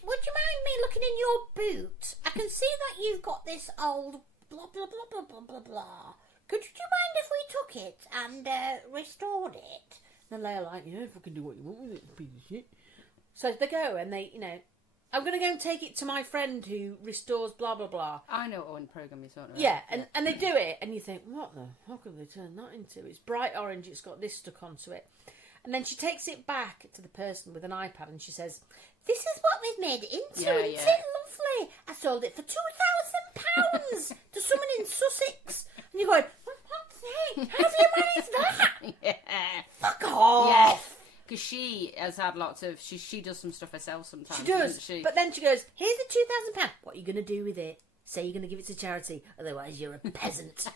Would you mind me looking in your boot? I can see that you've got this old blah blah blah blah blah blah blah. Could you mind if we took it and restored it? And they're like, yeah, fucking do what you want with it, piece of shit. So they go and they, I'm going to go and take it to my friend who restores blah blah blah. I know what one program you're talking about. Yeah, and they do it, and you think, what the fuck have they turned that into? It's bright orange, it's got this stuck onto it. And then she takes it back to the person with an iPad and she says, "This is what we've made it into, isn't it lovely? I sold it for £2,000 to someone in Sussex." And you're going, "For fuck's sake, how have you managed that?" Yeah. Fuck off! Yes. Because she has had lots of... She does some stuff herself sometimes, She does, doesn't she? but then she goes, "Here's the £2,000. What are you going to do with it? Say you're going to give it to charity, otherwise you're a peasant."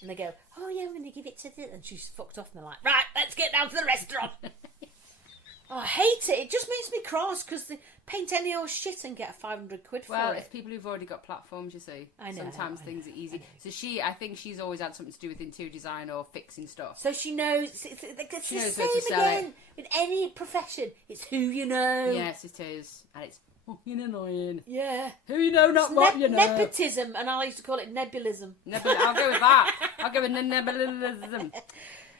And they go, "Oh yeah, we're going to give it to the..." And she's fucked off and they're like, "Right, let's get down to the restaurant." Oh, I hate it. It just makes me cross because they paint any old shit and get 500 quid for Well, it. it's people who've already got platforms, you see. I know, Sometimes I things know, are easy. I know. So I think she's always had something to do with interior design or fixing stuff. So she knows, it's She the knows same where to sell it. again with any profession. It's who you know. Yes, it is. And it's fucking annoying. Yeah. Who you know, not It's what you know. nepotism, and I used to call it nebulism. I'll go with that. I'll go with nebulism.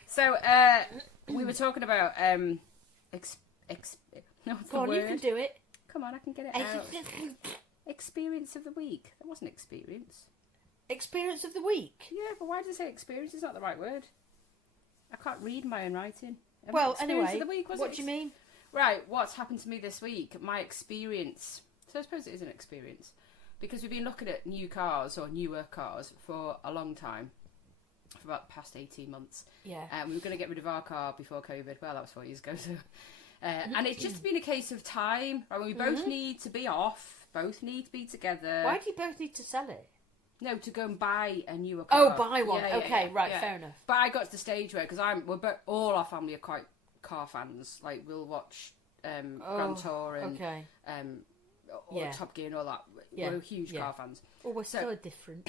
So, we were talking about no, what's the Go on, you word? can do it. Come on, I can get it out. Experience of the week. That wasn't experience. Experience of the week. Yeah, but why did I say experience? It's not the right word. I can't read my own writing. Well, Experience anyway, of the week, was what it? do you mean? Right, what's happened to me this week? My experience. So I suppose it is an experience. Because we've been looking at new cars or newer cars for a long time. For about the past 18 months. Yeah. We were going to get rid of our car before COVID. Well, that was 4 years ago. So, and it's just been a case of time. Right, we both need to be off. Both need to be together. Why do you both need to sell it? No, to go and buy a newer car. Oh, buy one. Okay, right, fair enough. But I got to the stage where, because all our family are quite car fans. Like, we'll watch Grand Tour and Yeah. Top Gear and all that. Yeah. We're huge car fans. Oh, we're so different.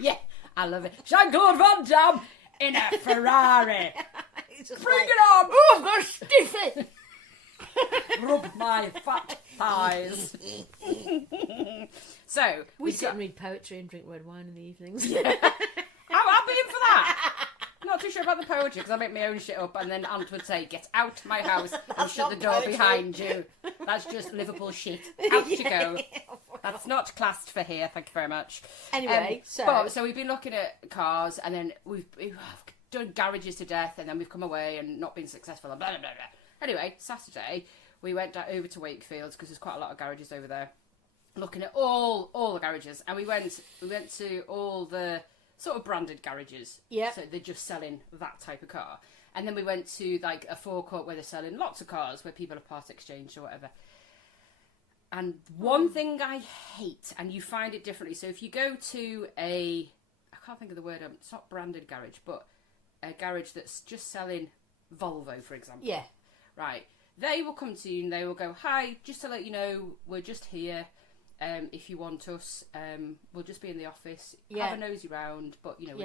Yeah, I love it. Jean-Claude Van Damme in a Ferrari. It's just Bring like, it on! "Oh, I've got to stiff it." Rub my fat thighs. So We sit and read poetry and drink red wine in the evenings. I'll be in for that. Not too sure about the poetry because I make my own shit up, and then Aunt would say, "Get out my house and shut the door poetry. behind you." That's just Liverpool shit. Out you go. That's not classed for here. Thank you very much. Anyway, so we've been looking at cars, and then we've done garages to death, and then we've come away and not been successful. And blah blah blah. Anyway, Saturday we went over to Wakefield because there's quite a lot of garages over there. Looking at all the garages, and we went to all the sort of branded garages. Yeah. So they're just selling that type of car. And then we went to like a forecourt where they're selling lots of cars where people have part exchanged or whatever. And one thing I hate, and you find it differently. So if you go to I can't think of the word, it's not branded garage, but a garage that's just selling Volvo, for example. Yeah. Right. They will come to you and they will go, "Hi, just to let you know, we're just here. If you want us, we'll just be in the office. Have a nosy round, but you know,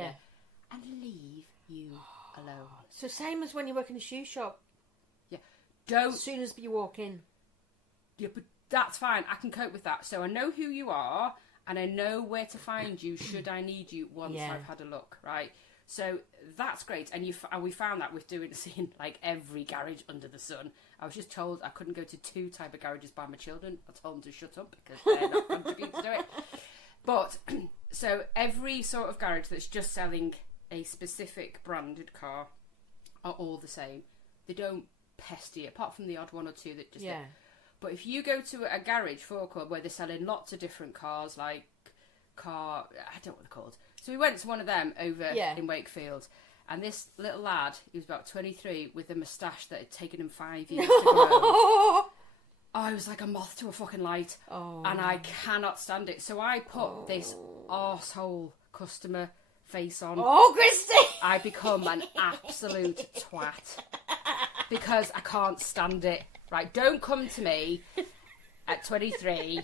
and leave you alone." So same as when you work in a shoe shop. Yeah, don't. As soon as you walk in. Yeah, but that's fine. I can cope with that. So I know who you are, and I know where to find you should I need you once I've had a look. Right. So that's great, and we found that with seeing like every garage under the sun. I was just told I couldn't go to 2 type of garages by my children. I told them to shut up because they're not contributing to do it. But so every sort of garage that's just selling a specific branded car are all the same. They don't pester you, apart from the odd one or two that just. Yeah. But if you go to a garage forecourt where they're selling lots of different cars, like I don't know what they're called. So we went to one of them over in Wakefield, and this little lad, he was about 23, with a moustache that had taken him 5 years to grow. I was like a moth to a fucking light, and I cannot stand it. So I put this arsehole customer face on. Oh, Christy! I become an absolute twat because I can't stand it. Right, don't come to me at 23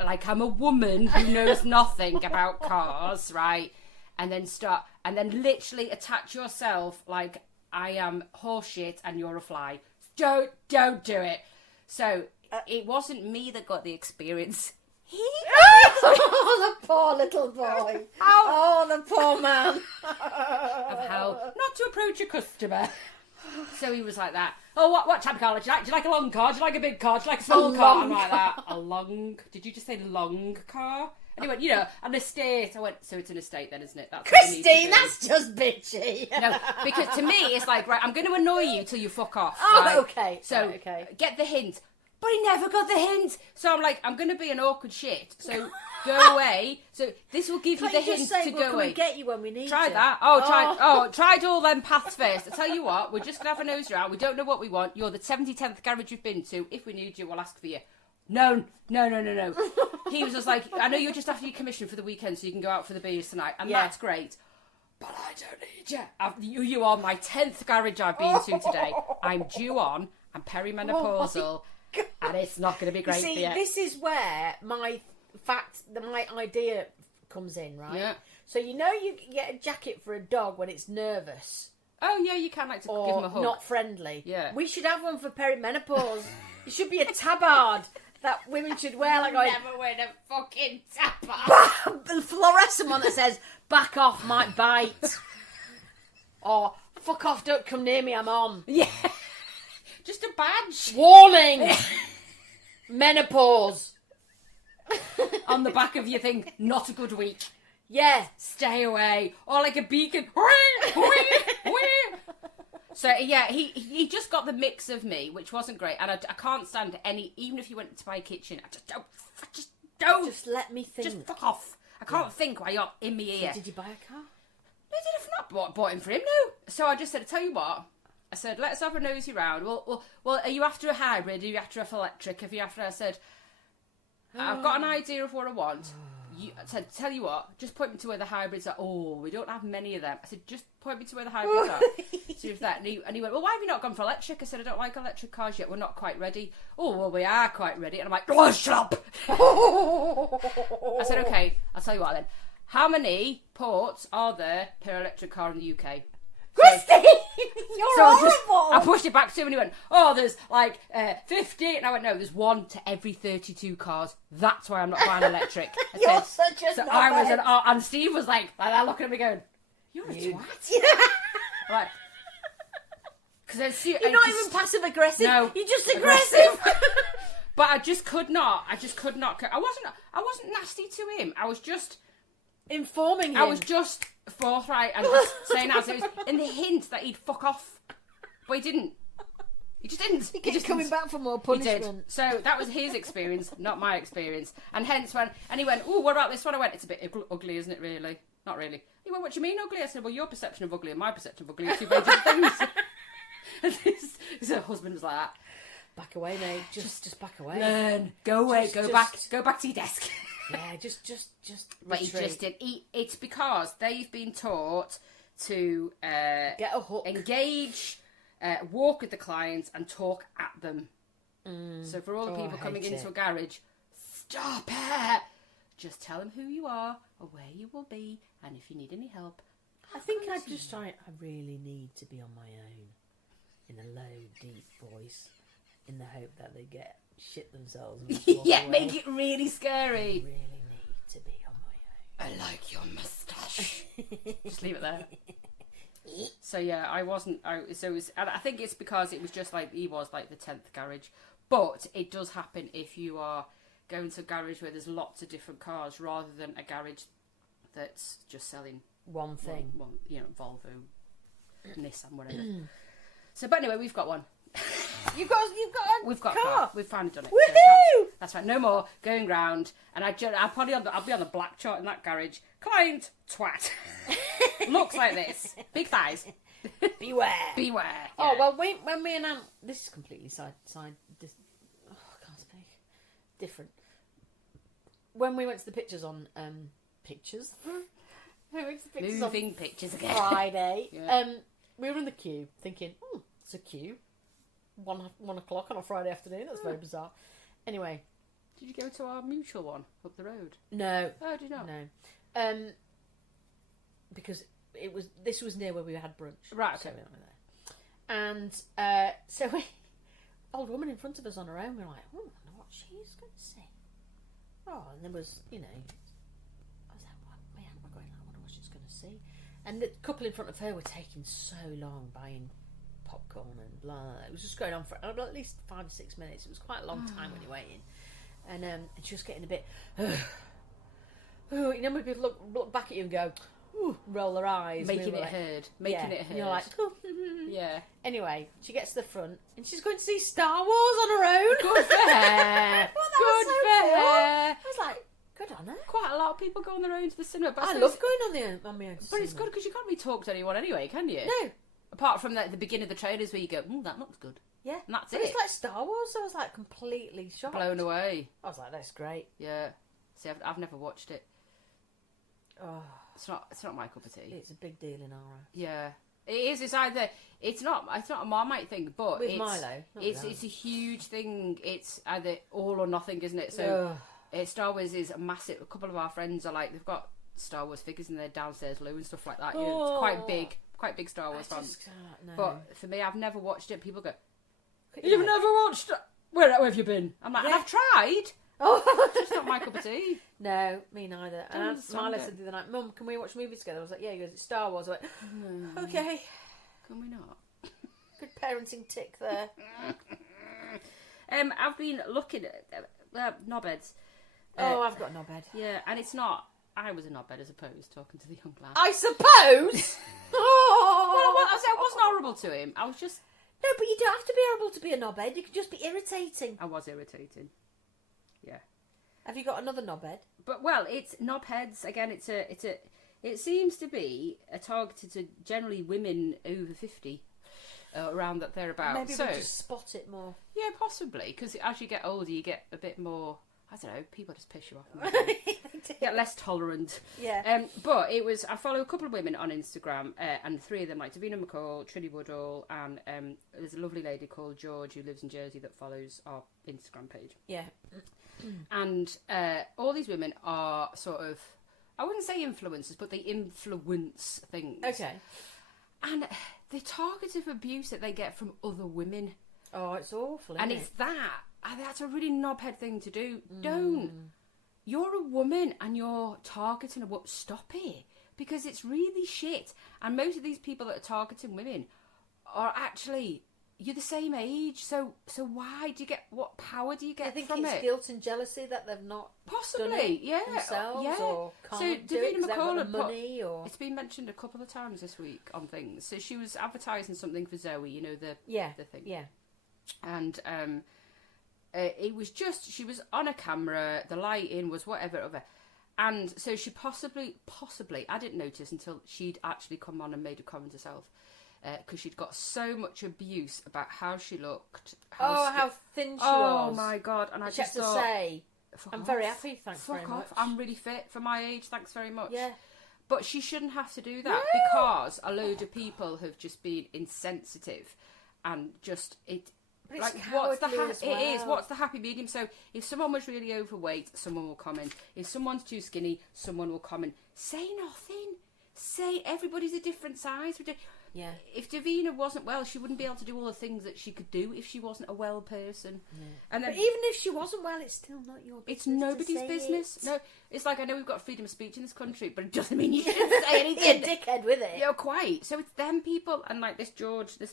like I'm a woman who knows nothing about cars, right? And then literally attach yourself like I am horseshit and you're a fly. Don't do it. So it wasn't me that got the experience. Oh, the poor little boy. Oh, the poor man. Of how not to approach a customer. So he was like that. "Oh, what type of car do you like? Do you like a long car? Do you like a big car? Do you like a small car?" I'm like that. A long... Did you just say long car? And he went, an estate. I went, so it's an estate then, isn't it? That's Christine, that's just bitchy. No, because to me, it's like, right, I'm going to annoy you till you fuck off. Oh, right? okay. So, okay. Get the hint. But he never got the hint. So I'm like, I'm going to be an awkward shit. So go away. So this will give you the hint to go away. Can we get you when we need Try you? that. Tried all them paths first. I tell you what, we're just going to have a nose around. We don't know what we want. You're the 7010th garage we've been to. If we need you, we'll ask for you. No. He was just like, "I know you're just after your commission for the weekend so you can go out for the beers tonight. And that's great. But I don't need you. You are my 10th garage I've been to today. I'm due on. I'm perimenopausal. And it's not going to be great for you." This is where my idea comes in, right? Yeah. So you get a jacket for a dog when it's nervous. Oh, yeah, you can like to give him a hug. Not friendly. Yeah. We should have one for perimenopause. It should be a tabard that women should wear. Like never wear a fucking tabard. The fluorescent one that says, "Back off, might bite." Or, "Fuck off, don't come near me, I'm on." Yeah. Just a badge. Warning! Menopause. On the back of your thing, "Not a good week. Yeah. Stay away." Or like a beacon. So yeah, he just got the mix of me, which wasn't great, and I can't stand any. Even if you went to buy a kitchen, I just don't. Just let me think. Just fuck off. I can't think while you're in my ear. So did you buy a car? No, I did not bought him for him. No. So I just said, "I tell you what." I said, "Let's have a nosy round." Well, are you after a hybrid? Are you after a electric? Have you after? I said, "I've got an idea of what I want." I said, "Tell you what, just point me to where the hybrids are." "Oh, we don't have many of them." I said, "Just point me to where the hybrids are." So if that, and he went, "Well, why have you not gone for electric?" I said, "I don't like electric cars yet. We're not quite ready." "Oh, well, we are quite ready." And I'm like, "Oh, shut up!" I said, "Okay, I'll tell you what then. How many ports are there per electric car in the UK?" Christine, you're horrible. I pushed it back to him and he went, oh, there's like 50. And I went, no, there's 1 to every 32 cars. That's why I'm not buying electric. You're such a so knobhead. I was and Steve was like that, looking at me going, you're a twat. Yeah. Like, because you're not even passive aggressive. No, you're just aggressive. But I just could not. I wasn't nasty to him. I was just informing him. I was just forthright and just saying as it was in the hint that he'd fuck off. But he didn't. He just didn't. He keeps coming back for more punishment. He did. So that was his experience, not my experience. And hence he went, oh, what about this one? I went, it's a bit ugly, isn't it, really? Not really. He went, what do you mean ugly? I said, well, your perception of ugly and my perception of ugly are two very different things. And his husband was like that. Back away, mate. Just back away. Learn. Go away. Go back to your desk. Yeah, just But he just did. It's because they've been taught to get a hook, engage, walk with the clients, and talk at them. So for all the people coming into a garage, stop it. Just tell them who you are, or where you will be, and if you need any help. I think I really need to be on my own, in a low, deep voice, in the hope that they get shit themselves. And Yeah, away. make it really scary. I really need to be on my own. I like your moustache. Just leave it there. So yeah, I wasn't. So it was, and I think it's because it was just like he was like the 10th garage. But it does happen if you are going to a garage where there's lots of different cars rather than a garage that's just selling one thing. One, Volvo, Nissan, whatever. So, but anyway, we've got one. You've got We've got car. a car. We've finally done it. Woohoo! So that's right. No more going round. And I'll be on the black chart in that garage. Client twat. Looks like this. Big thighs. Beware. Beware. Oh Yeah. well, when me and Aunt, this is completely side. I can't speak. Different. When we went to the pictures on pictures. We went to the pictures Moving pictures again. Friday. Yeah. We were in the queue thinking, it's a queue. 1 o'clock on a Friday afternoon. That's very bizarre. Anyway. Did you go to our mutual one up the road? No. Oh, did you not? No. Because this was near where we had brunch. Right, okay. So we went there. And so we, old woman in front of us on her own, we were like, I wonder what she's going to say. Oh, and there was, I was like, my aunt were going, I wonder what she's going to see. And the couple in front of her were taking so long buying popcorn and blah, blah. It was just going on for at least 5 or 6 minutes. It was quite a long time when you're waiting. And she was getting a bit, when people look back at you and go, roll their eyes. Making it heard. Making it heard. And you're like, yeah. Anyway, she gets to the front and she's going to see Star Wars on her own. Good for her. Good for her. I was like, good on her. Quite a lot of people go on their own to the cinema. But I love going on my own to But it's good because you can't really talk to anyone anyway, can you? No. Apart from the beginning of the trailers where you go, that looks good. Yeah. And that's but it. It's like Star Wars, so I was like completely shocked. Blown away. I was like, that's great. Yeah. See, I've never watched it. Oh, It's not my cup of tea. it's a big deal in our. Yeah. It is. It's either. It's not a Marmite thing, but With it's Milo. It's a huge thing. It's either all or nothing, isn't it? So Star Wars is a massive. A couple of our friends are like they've got Star Wars figures in their downstairs loo and stuff like that. It's quite big Star Wars fans. No. But for me, I've never watched it. People go, Yeah. "You've never watched it? Where have you been?" I'm like, and I've tried. Oh, It's not my cup of tea. no, me neither. Don't And understand Milo it. said the other night, Mum, can we watch movies together? I was like, yeah. He goes, it's Star Wars. I went, okay. Can we not? Good parenting tick there. I've been looking at knobheads. I've got a knobhead. Yeah, and it's not. I was a knobhead as opposed talking to the young lad. I suppose. Well, I wasn't horrible to him. I was just. No, but you don't have to be horrible to be a knobhead. You can just be irritating. I was irritating. Yeah. Have you got another knobhead? But it's knobheads again. It seems to be targeted to generally women over 50, around that thereabouts. Maybe we just spot it more. Yeah, possibly because as you get older, you get a bit more. I don't know. People just piss you off. Get less tolerant. Yeah. But I follow a couple of women on Instagram, and 3 of them, like Davina McCall, Trinny Woodall, and there's a lovely lady called George who lives in Jersey that follows our Instagram page. Yeah. And all these women are sort of, I wouldn't say influencers, but they influence things. Okay. And the targeted abuse that they get from other women. Oh, it's awful, isn't and it? it's that's a really knobhead thing to do. Don't. You're a woman and you're targeting a woman. Stop it. Because it's really shit. And most of these people that are targeting women are actually, you're the same age. So why do you get, what power do you get from it? I think it's guilt and jealousy that they've not possibly done it yeah themselves, yeah. or can't So do it Davina 'cause they haven't got the McCall money, or it's been mentioned a couple of times this week on things. So she was advertising something for Zoe, you know, the thing. Yeah. And it was just, she was on a camera, the lighting was whatever. And so she possibly, I didn't notice until she'd actually come on and made a comment herself. Because she'd got so much abuse about how she looked. How thin she Oh was. my God. And I she just had to thought, say, I'm very happy, thanks fuck very off. much. I'm really fit for my age, thanks very much. Yeah. But she shouldn't have to do that because a load of people have just been insensitive and just But it's like what's the cowardly as well. it is what's the happy medium? So if someone was really overweight, someone will comment. If someone's too skinny, someone will comment. Say nothing. Say everybody's a different size. Yeah. If Davina wasn't well, she wouldn't be able to do all the things that she could do if she wasn't a well person. Yeah. And then, but even if she wasn't well, it's still not your business. It's nobody's business. It. No, it's like, I know we've got freedom of speech in this country, but it doesn't mean you shouldn't say anything. You're a dickhead with it. Yeah, quite. So it's them people, and like this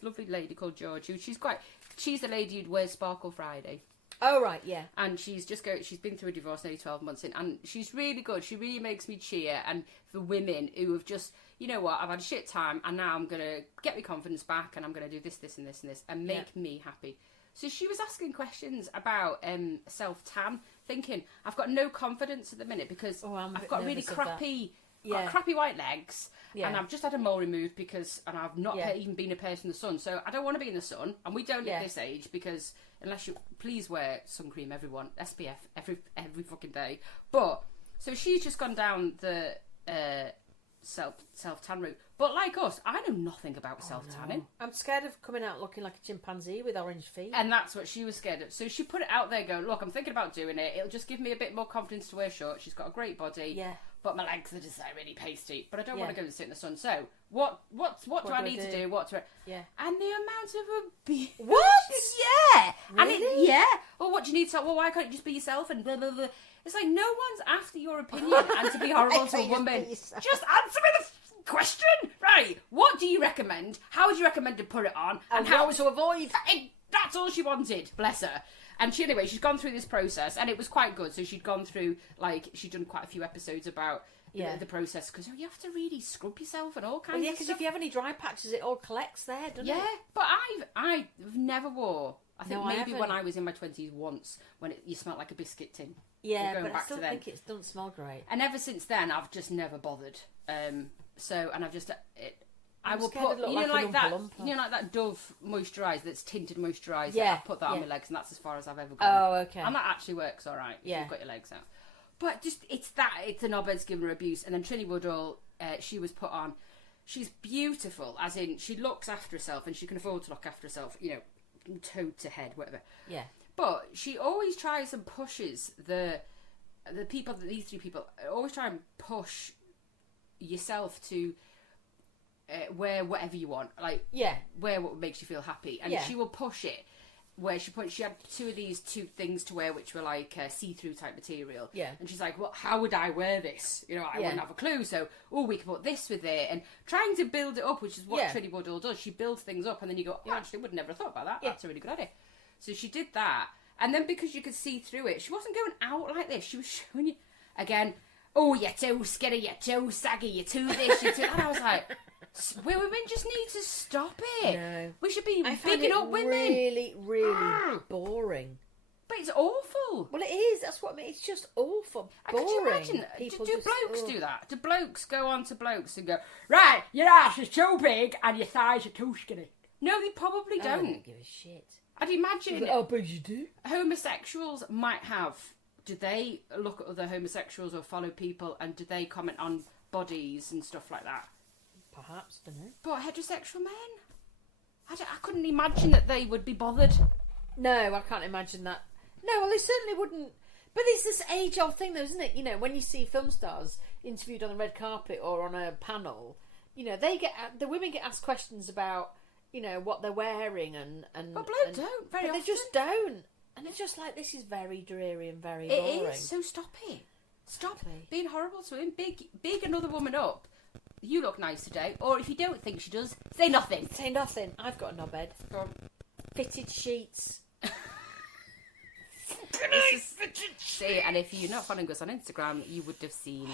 lovely lady called George, who she's the lady who wears Sparkle Friday. Oh right, yeah. And she's been through a divorce nearly 12 months in, and she's really good. She really makes me cheer. And for women who have just, you know what, I've had a shit time, and now I'm gonna get my confidence back, and I'm gonna do this, and this, and this, and make me happy. So she was asking questions about self-tan, thinking, I've got no confidence at the minute because I've got really crappy, crappy white legs, and I've just had a mole removed and I've not even been a person in the sun. So I don't want to be in the sun, and we don't at this age because unless you please wear sun cream, everyone, SPF every fucking day. But so she's just gone down the self-tan route. But like us, I know nothing about self-tanning. No. I'm scared of coming out looking like a chimpanzee with orange feet. And that's what she was scared of. So she put it out there going, look, I'm thinking about doing it. It'll just give me a bit more confidence to wear shorts. She's got a great body. Yeah. But my legs are just like really pasty. But I don't want to go and sit in the sun. So what do I need to do? Yeah. And the amount of abuse. What? Yeah. Really? And well, what do you need to? Well, why can't you just be yourself and blah, blah, blah. It's like, no one's after your opinion and to be horrible to a woman. Just answer me the question. Right. What do you recommend? How would you recommend to put it on? And how to avoid? That's all she wanted. Bless her. And she's gone through this process, and it was quite good. So she'd gone through, she'd done quite a few episodes about the process, because you have to really scrub yourself and all kinds of stuff. Because if you have any dry patches, it all collects there, doesn't it? Yeah, but I've never wore. I think maybe when I was in my 20s once, when you smelled like a biscuit tin. Yeah, but I still think it doesn't smell great. And ever since then, I've just never bothered. And I've just... I will put, like that Dove moisturiser that's tinted moisturiser. Yeah, I put that on my legs, and that's as far as I've ever gone. Oh, okay. And that actually works all right. Yeah, you've got your legs out. But just it's the knobheads giving her abuse, and then Trinny Woodall, she was put on. She's beautiful, as in she looks after herself, and she can afford to look after herself. You know, toe to head, whatever. Yeah. But she always tries and pushes the people. These three people always try and push yourself to. Wear whatever you want, wear what makes you feel happy, and she will push it. Where she had two things to wear, which were like see-through type material. Yeah, and she's like, "Well, how would I wear this? You know, I wouldn't have a clue. So, we can put this with it, and trying to build it up, which is what Trinny Woodall does. She builds things up, and then you go, actually, would never have thought about that. That's a really good idea. So she did that, and then because you could see through it, she wasn't going out like this. She was showing you again. Oh, you're too skinny, you're too saggy, you're too this, you're too... And I was like, women just need to stop it. No. We should be bigging up women. Really, really boring. But it's awful. Well, it is. That's what I mean. It's just awful. Boring. Could you imagine? Do blokes do that? Do blokes go on to blokes and go, right, your ass is too big and your thighs are too skinny? No, they probably don't. I don't give a shit. I'd imagine... Oh, but you do. Homosexuals might have... Do they look at other homosexuals or follow people, and do they comment on bodies and stuff like that? Perhaps, don't know. But heterosexual men? I couldn't imagine that they would be bothered. No, I can't imagine that. No, well, they certainly wouldn't. But it's this age-old thing, though, isn't it? You know, when you see film stars interviewed on the red carpet or on a panel, the women get asked questions about, what they're wearing and But blokes don't very often. They just don't, and it's just like, this is very dreary and very boring. It is. So stop it. Stop being horrible to him. Big another woman up. You look nice today. Or if you don't think she does, say nothing. Say nothing. I've got a knobhead. Go on. Fitted sheets. See, and if you're not following us on Instagram, you would have seen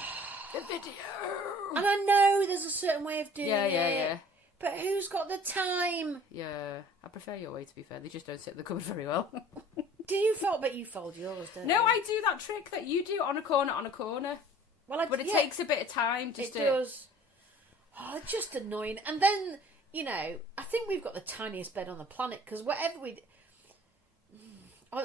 the video. And I know there's a certain way of doing it. Yeah. But who's got the time? Yeah, I prefer your way, to be fair. They just don't sit in the cupboard very well. Do you fold? But you fold yours, don't you? No, I do that trick that you do on a corner. Well, but it takes a bit of time. It does. Oh, it's just annoying. And then, I think we've got the tiniest bed on the planet, because whatever we...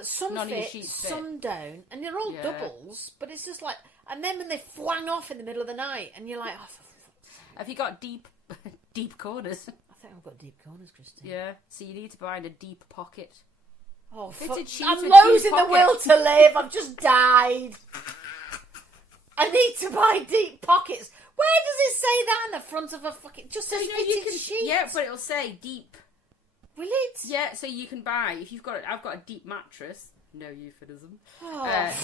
some None of your fit, sheets some fit. don't. And they're all doubles, but it's just like... And then when they fwang off in the middle of the night, and you're like, oh, for fuck's sake. Have you got deep corners? I think I've got deep corners, Christine. Yeah, so you need to buy a deep pocket. Oh, Fitted sheets I'm with losing deep the will to live. I've just died. I need to buy deep pockets. Where does it say that in the front of a fucking... Just says fitted sheets. Yeah, but it'll say deep. Will it? Yeah, so you can buy, if you've got... I've got a deep mattress. No euphemism. Oh.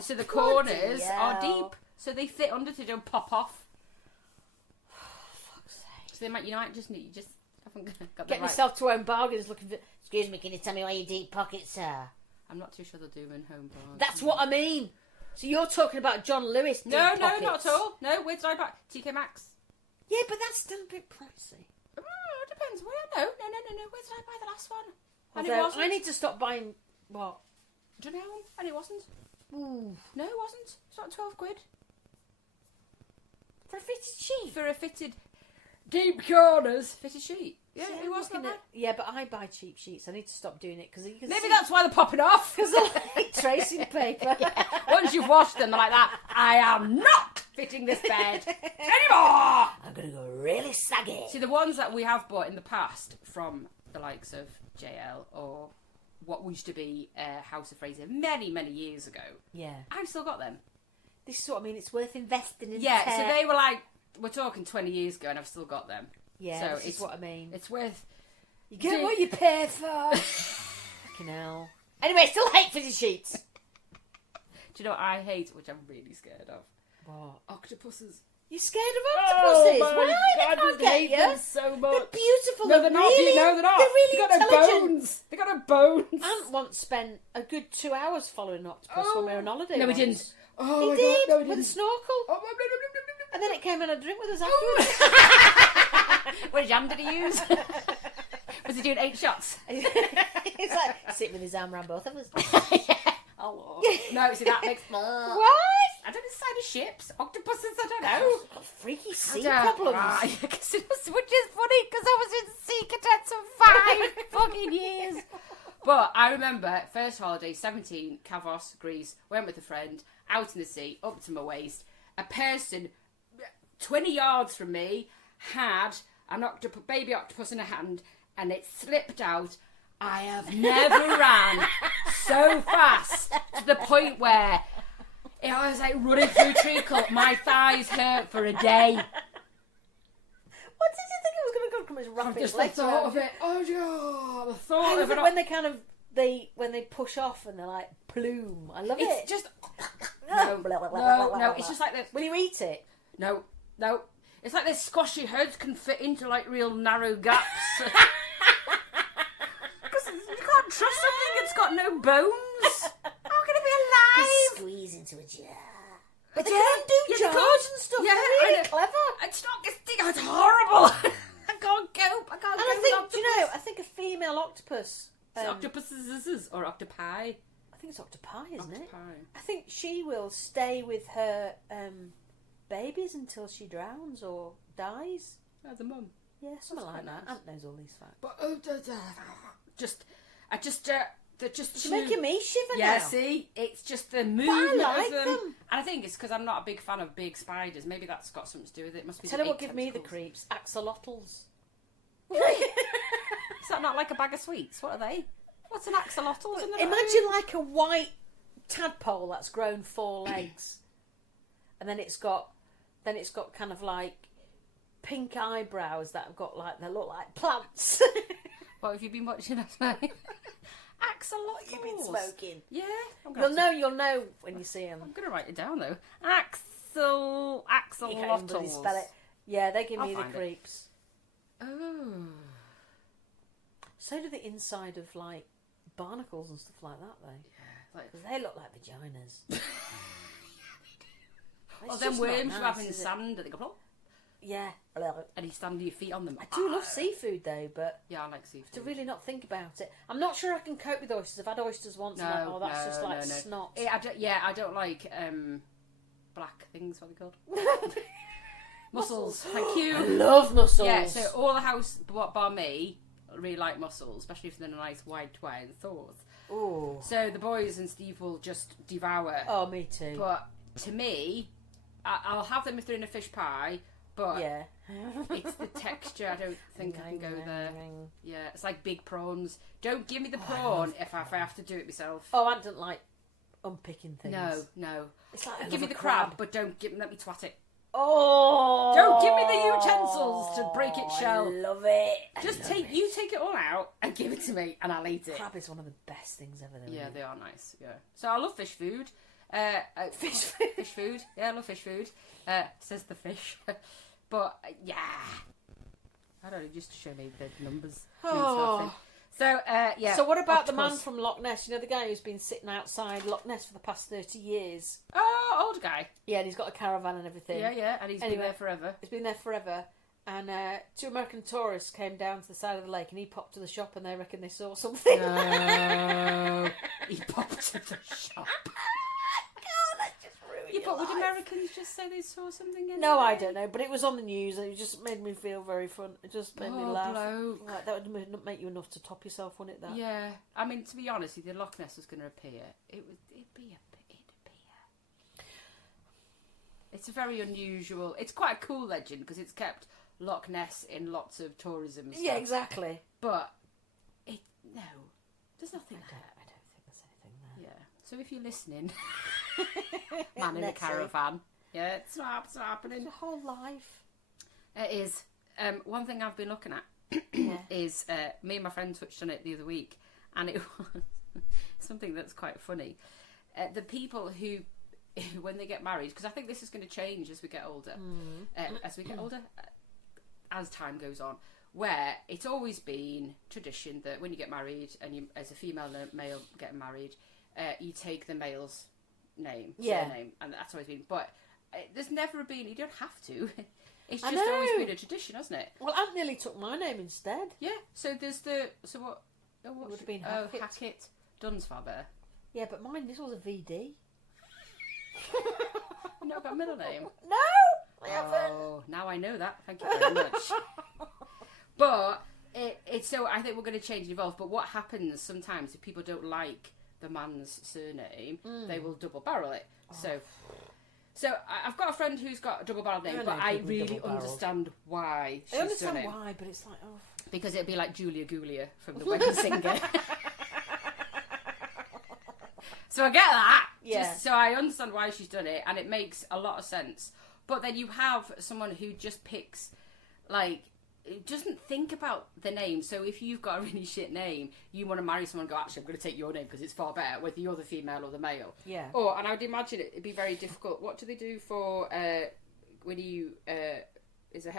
So the corners Bloody are hell. deep. So they fit under, so they don't pop off. Fuck's sake. So you might just need... haven't got the Get right... myself to home bargains looking for... Excuse me, can you tell me where your deep pockets are? I'm not too sure they'll do them in home bargains. That's what I mean. So you're talking about John Lewis deep No, pockets. not at all. No, where did I buy? TK Maxx. Yeah, but that's still a bit pricey. Oh, it depends. Where? No. Where did I buy the last one? And it Although, wasn't. I need to stop buying... What? Janelle, and it wasn't. Ooh. No, it wasn't. It's not 12 quid. For a fitted sheet? For a fitted deep corners fitted sheet. Yeah, See, it I'm wasn't looking that at- Yeah, but I buy cheap sheets. I need to stop doing it because you can Maybe see... that's why they're popping off. Because I like tracing paper. Once you've washed them, they're like that. I am not fitting this bed anymore. I'm going to go really saggy. See, the ones that we have bought in the past from the likes of JL or what used to be House of Fraser many, many years ago, Yeah. I've still got them. This is what I mean. It's worth investing in. Yeah, so tech. they were like, we're talking 20 years ago and I've still got them. Yeah, so this is what I mean. It's worth... You get what you pay for. Fucking hell. Anyway, still hate fitted sheets. Do you know what I hate, which I'm really scared of? What? Octopuses. You're scared of octopuses? Oh my Why? They God, can't I get hate you. them so much. They're beautiful. No, they're not. Really, No, they're not. They're really They got no intelligent. bones. They got no bones. Aunt once spent a good 2 hours following an octopus when we were on holiday. No, we once. didn't. Oh, He my did, God, no, he with a didn't. snorkel. Oh, no. And then it came and had a drink with us afterwards. What jam did he use? Was he doing 8 shots? He's like sitting with his arm around both of us. Oh, Lord. No, see, that makes... What? I don't decide of ships. Octopuses, I don't know. Got freaky sea I don't- problems. Right, which is funny because I was in sea cadets for 5 fucking years. But I remember, first holiday, 17, Kavos, Greece, went with a friend, out in the sea, up to my waist. A person 20 yards from me had an baby octopus in a hand and it slipped out. I have never ran so fast to the point where I was like running through treacle. My thighs hurt for a day. What did you think it was going to come as rapid? Just the thought of it. Oh, God. The thought I of love it. it when they kind of when they push off and they're like plume. I love It's it. just... No, No, it's just like this. Will you eat it? No. It's like this squashy heads can fit into like real narrow gaps. Because you can't trust something that's got no bones. How can it be alive? Squeeze into a jar. But they Yeah, can't do yeah, they jars could. and stuff. Yeah, They're really I know. clever. It's not. It's horrible. I can't cope. I can't And cope I think, with do you know, I think a female octopus. octopuses or octopi. I think it's octopi, isn't it? Octopi. I think she will stay with her babies until she drowns or dies. Oh, the mum. Yeah, something That's like quite that. nice. Aunt knows all these facts. But they're just She's making me shiver Yeah, now. see, it's just the movement like of them. them. And I think it's because I'm not a big fan of big spiders. Maybe that's got something to do with it. It must be. Tell the her what eight give me the tentacles. creeps. Axolotls. Is that not like a bag of sweets? What are they? What's an axolotl? Imagine like a white tadpole that's grown 4 legs, and then it's got kind of like pink eyebrows that have got like, they look like plants. What have you been watching last night? Axolotls. You've been smoking. Yeah. You'll know when you see them. I'm going to write it down though. Axolotls. You can't even spell it. Yeah, they give me the creeps. Oh. So do the inside of like barnacles and stuff like that, though. Yeah, like, because they look like vaginas. Well, them worms you have in the sand, and they go plop. Yeah. And you stand with your feet on them. I do love seafood though, but yeah, I like seafood. To really not think about it. I'm not sure I can cope with oysters. I've had oysters once. No, and like, that's just like snot. I don't like black things. What are they called? Mussels. Thank you. I love mussels. Yeah. So all the house bar me really like mussels, especially if they're in a nice wide twine thought. Oh. So the boys and Steve will just devour. Oh, me too. But to me, I'll have them if they're in a fish pie. But yeah. It's the texture. I don't think I can go there. Yeah, it's like big prawns. Don't give me the prawn if I have to do it myself. Oh, I don't like unpicking things. No. It's like give me the crab, but don't let me twat it. Oh! Don't give me the utensils to break its shell. I love it. Just take it all out and give it to me, and I'll eat it. Crab is one of the best things ever. Though, yeah, they are nice. Yeah. So I love fish food. Fish food. Yeah, I love fish food. Says the fish. But yeah, I don't know, just to show me the numbers. Oh. So yeah. So what about the man from Loch Ness? You know, the guy who's been sitting outside Loch Ness for the past 30 years. Oh, old guy. Yeah, and he's got a caravan and everything. Yeah, and he's been there forever. He's been there forever. And 2 American tourists came down to the side of the lake, and he popped to the shop, and they reckon they saw something. No, he popped to the shop. Yeah, but would Americans just say they saw something in No, I don't know, but it was on the news and it just made me feel very fun. It just made me laugh. Bloke. Like, that would make you enough to top yourself, wouldn't it? That. Yeah, I mean, to be honest, if the Loch Ness was going to appear, it'd appear. It's a very unusual. It's quite a cool legend because it's kept Loch Ness in lots of tourism stuff. Yeah, exactly. But there's nothing there. I don't think there's anything there. Yeah. So if you're listening. Man in a caravan. Yeah, it's not happening. It's a whole life. It is. One thing I've been looking at is me and my friend touched on it the other week, and it was something that's quite funny. The people who, when they get married, because I think this is going to change as we get older, as time goes on, where it's always been tradition that when you get married and you, as a female and a male getting married, you take the male's surname, and that's always been. But there's never been. You don't have to. It's just always been a tradition, hasn't it? Well, Aunt nearly took my name instead. Yeah. So there's what? It would have been Hackett. Hackett Dunsfather. Yeah, but this was a VD. You've not got a middle name. No, I haven't. Oh, now I know that. Thank you very much. But it's so I think we're going to change and evolve. But what happens sometimes if people don't like the man's surname, they will double barrel it. So I've got a friend who's got a double barrel name, but I really understand why she's done it. I understand why, but it's like, because it'd be like Julia Gulia from The Wedding Singer. So I get that. Yeah. So I understand why she's done it, and it makes a lot of sense. But then you have someone who just picks, like, it doesn't think about the name. So if you've got a really shit name, you want to marry someone and go, actually, I'm going to take your name because it's far better, whether you're the female or the male. Yeah. And I would imagine it'd be very difficult. What do they do for when you is a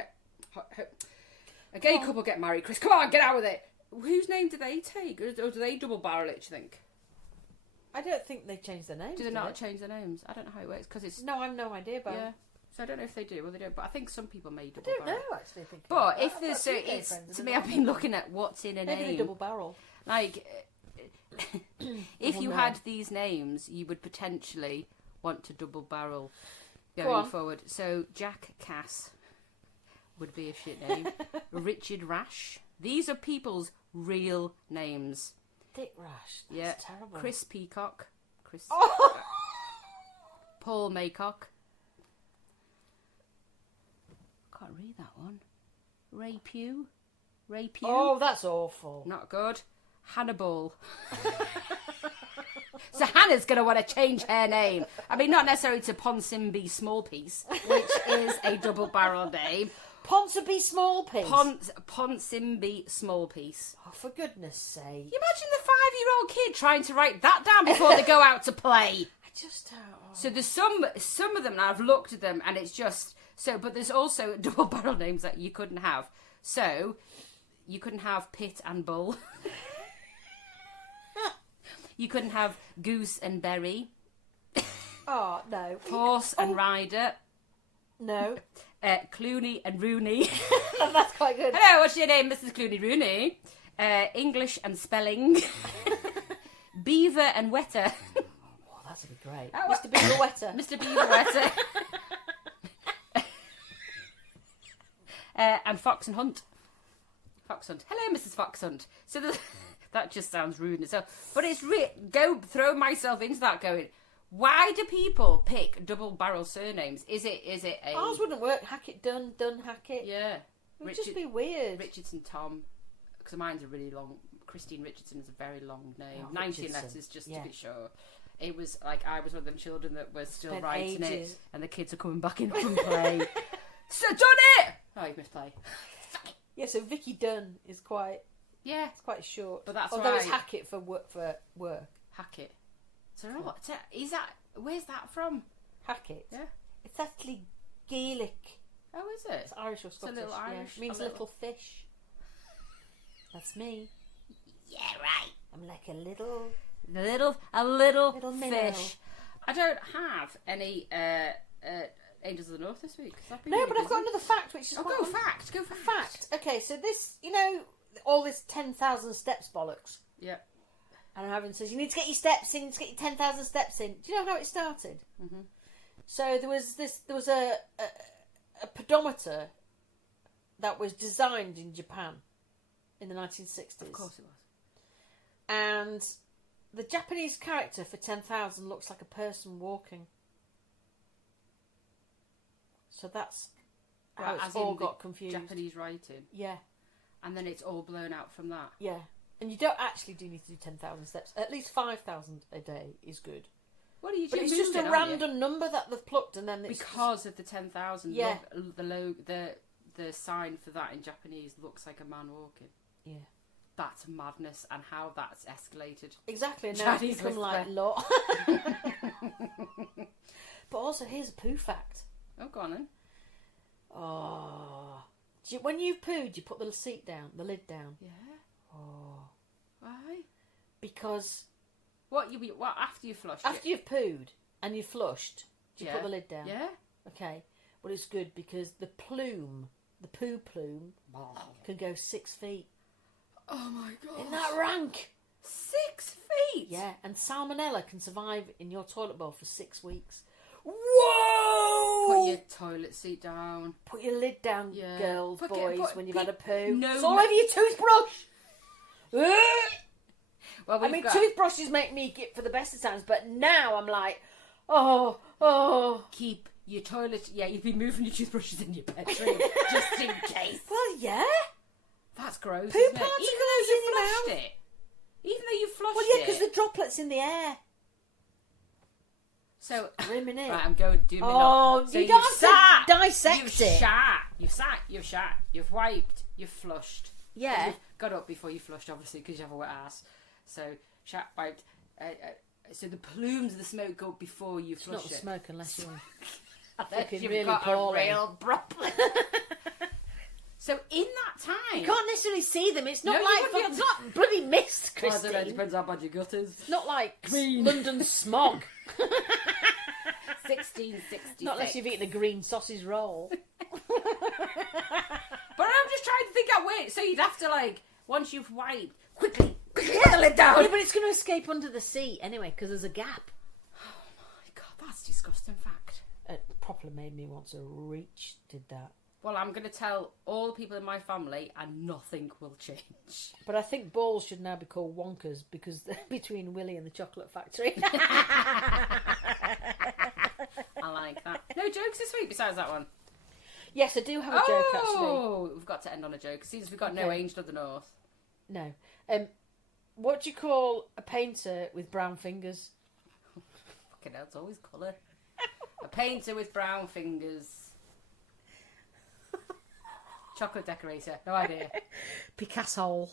gay couple get married? Chris, come on, get out with it. Whose name do they take, or do they double barrel it? Do you think? I don't think they change their names. Do they not change their names? I don't know how it works because it's. No, I've no idea about. Yeah. So I don't know if they do or they don't, but I think some people may double barrel. I don't barrel. know, actually. But if there's it's to me, I've been looking at what's in a name. Maybe double barrel. Like, if you had these names, you would potentially want to double barrel going forward. So Jack Cass would be a shit name. Richard Rash. These are people's real names. Dick Rash. That's terrible. Chris Peacock. Oh. Paul Maycock. Can't read that one. Ray Pugh. Oh, that's awful. Not good. Hannibal. So Hannah's going to want to change her name. I mean, not necessarily to Ponsonby Smallpiece, which is a double-barrel name, Ponsonby small piece. Ponsonby small piece. Oh, for goodness sake. You imagine the 5-year-old kid trying to write that down before they go out to play. I just don't... So there's some of them, and I've looked at them, and it's just... But there's also double barrel names that you couldn't have. So, you couldn't have Pit and Bull. You couldn't have Goose and Berry. Oh, no. Horse and Rider. No. Clooney and Rooney. That's quite good. Hello, what's your name, Mrs. Clooney Rooney? English and spelling. Beaver and Wetter. Oh, that'd be great. Mr Beaver-Wetter. Mr. Beaver-Wetter. And Fox and Hunt. Fox Hunt. Hello, Mrs. Fox Hunt. So that just sounds rude. So, but it's throw myself into that going, why do people pick double barrel surnames? Is it a... Ours wouldn't work. Hackett Dunn, Dunn Hackett. Yeah. It would just be weird. Richardson Tom. Because mine's a really long... Christine Richardson is a very long name. Oh, 19 Richardson. letters, just to be sure. It was like I was one of them children that was still Spent writing ages. it, and the kids are coming back in from play. So done it! Oh, you've missed play. Yeah, so Vicky Dunn is quite... Yeah. It's quite short. But that's Although it's right. Hackett for work. Hackett. So what? Is that... Where's that from? Hackett? Yeah. It's actually Gaelic. Oh, is it? It's Irish or It's a Scottish. little Irish. Yeah. It means a little fish. That's me. Yeah, right. I'm like a little Little minnow. fish. I don't have any Angels of the North this week. No, but I've got another fact, which is Oh, quite go fact. Go for fact. Okay, so this, all this 10,000 steps bollocks. Yeah. And Ivan says, you need to get your steps in, you need to get your 10,000 steps in. Do you know how it started? Mm-hmm. So there was a pedometer that was designed in Japan in the 1960s. Of course it was. And the Japanese character for 10,000 looks like a person walking. So that's how it's all got confused. Japanese writing. Yeah. And then it's all blown out from that. Yeah. And you don't actually do need to do 10,000 steps. At least 5,000 a day is good. What are you But doing? it's just a random number that they've plucked, and then it's because of the 10,000. Yeah. The sign for that in Japanese looks like a man walking. Yeah. That's madness, and how that's escalated. Exactly, and now it's Chinese become like whisper. law. But also, here's a poo fact. Oh, go on then. Oh. When you've pooed, you put the lid down. Yeah. Oh. Why? Because What after you flushed? after you've pooed and you've flushed, do you put Yeah. the lid down? Yeah. Okay. Well, it's good because the poo plume, can go 6 feet. Oh my god. Isn't that rank? 6 feet. Yeah, and salmonella can survive in your toilet bowl for 6 weeks. Whoa! Put Put your toilet seat down. Put your lid down, Yeah. girls, boys, when you've had a poo. No, It's all over your toothbrush. Well, I mean, toothbrushes make me get for the best of times, but now I'm like, oh. keep your toilet. Yeah, you'd be moving your toothbrushes in your bedroom just in case. Well, yeah. That's gross. Poo isn't it? particles Even though you in your flushed mouth. it. Even though you flushed Well, yeah, it. because the droplets in the air. So Grim, innit? right, I'm going to do me Oh, not. So you don't have to sat, dissect you've it. You've sat, you've wiped, you've flushed. Yeah. You've got up before you flushed, obviously, because you have a wet ass. So shat, wiped. So the plumes of the smoke go up before you It's flush not it. smoke unless you're Unless fucking you've really got poorly. a real problem. So in that time, You can't necessarily see them. It's not No, you like wouldn't be it's not bloody mist, I don't know, Christine. it depends how bad your gut is. It's not like Green. London smog. 1666. Not unless you've eaten a green sausage roll. But I'm just trying to think out wait. So you'd have to once you've wiped, quickly put the lid down. Yeah, but it's going to escape under the seat anyway because there's a gap. Oh my god, that's a disgusting fact. It properly made me want to reach. Did that. Well, I'm going to tell all the people in my family, and nothing will change. But I think balls should now be called wonkers because they're between Willy and the Chocolate Factory. I like that. No jokes this week besides that one. Yes, I do have a joke actually. Oh, we've got to end on a joke. Since we've got no Okay. Angel of the North. No. What do you call a painter with brown fingers? Fucking hell, it's always colour. A painter with brown fingers. Chocolate decorator. No idea. Picasso.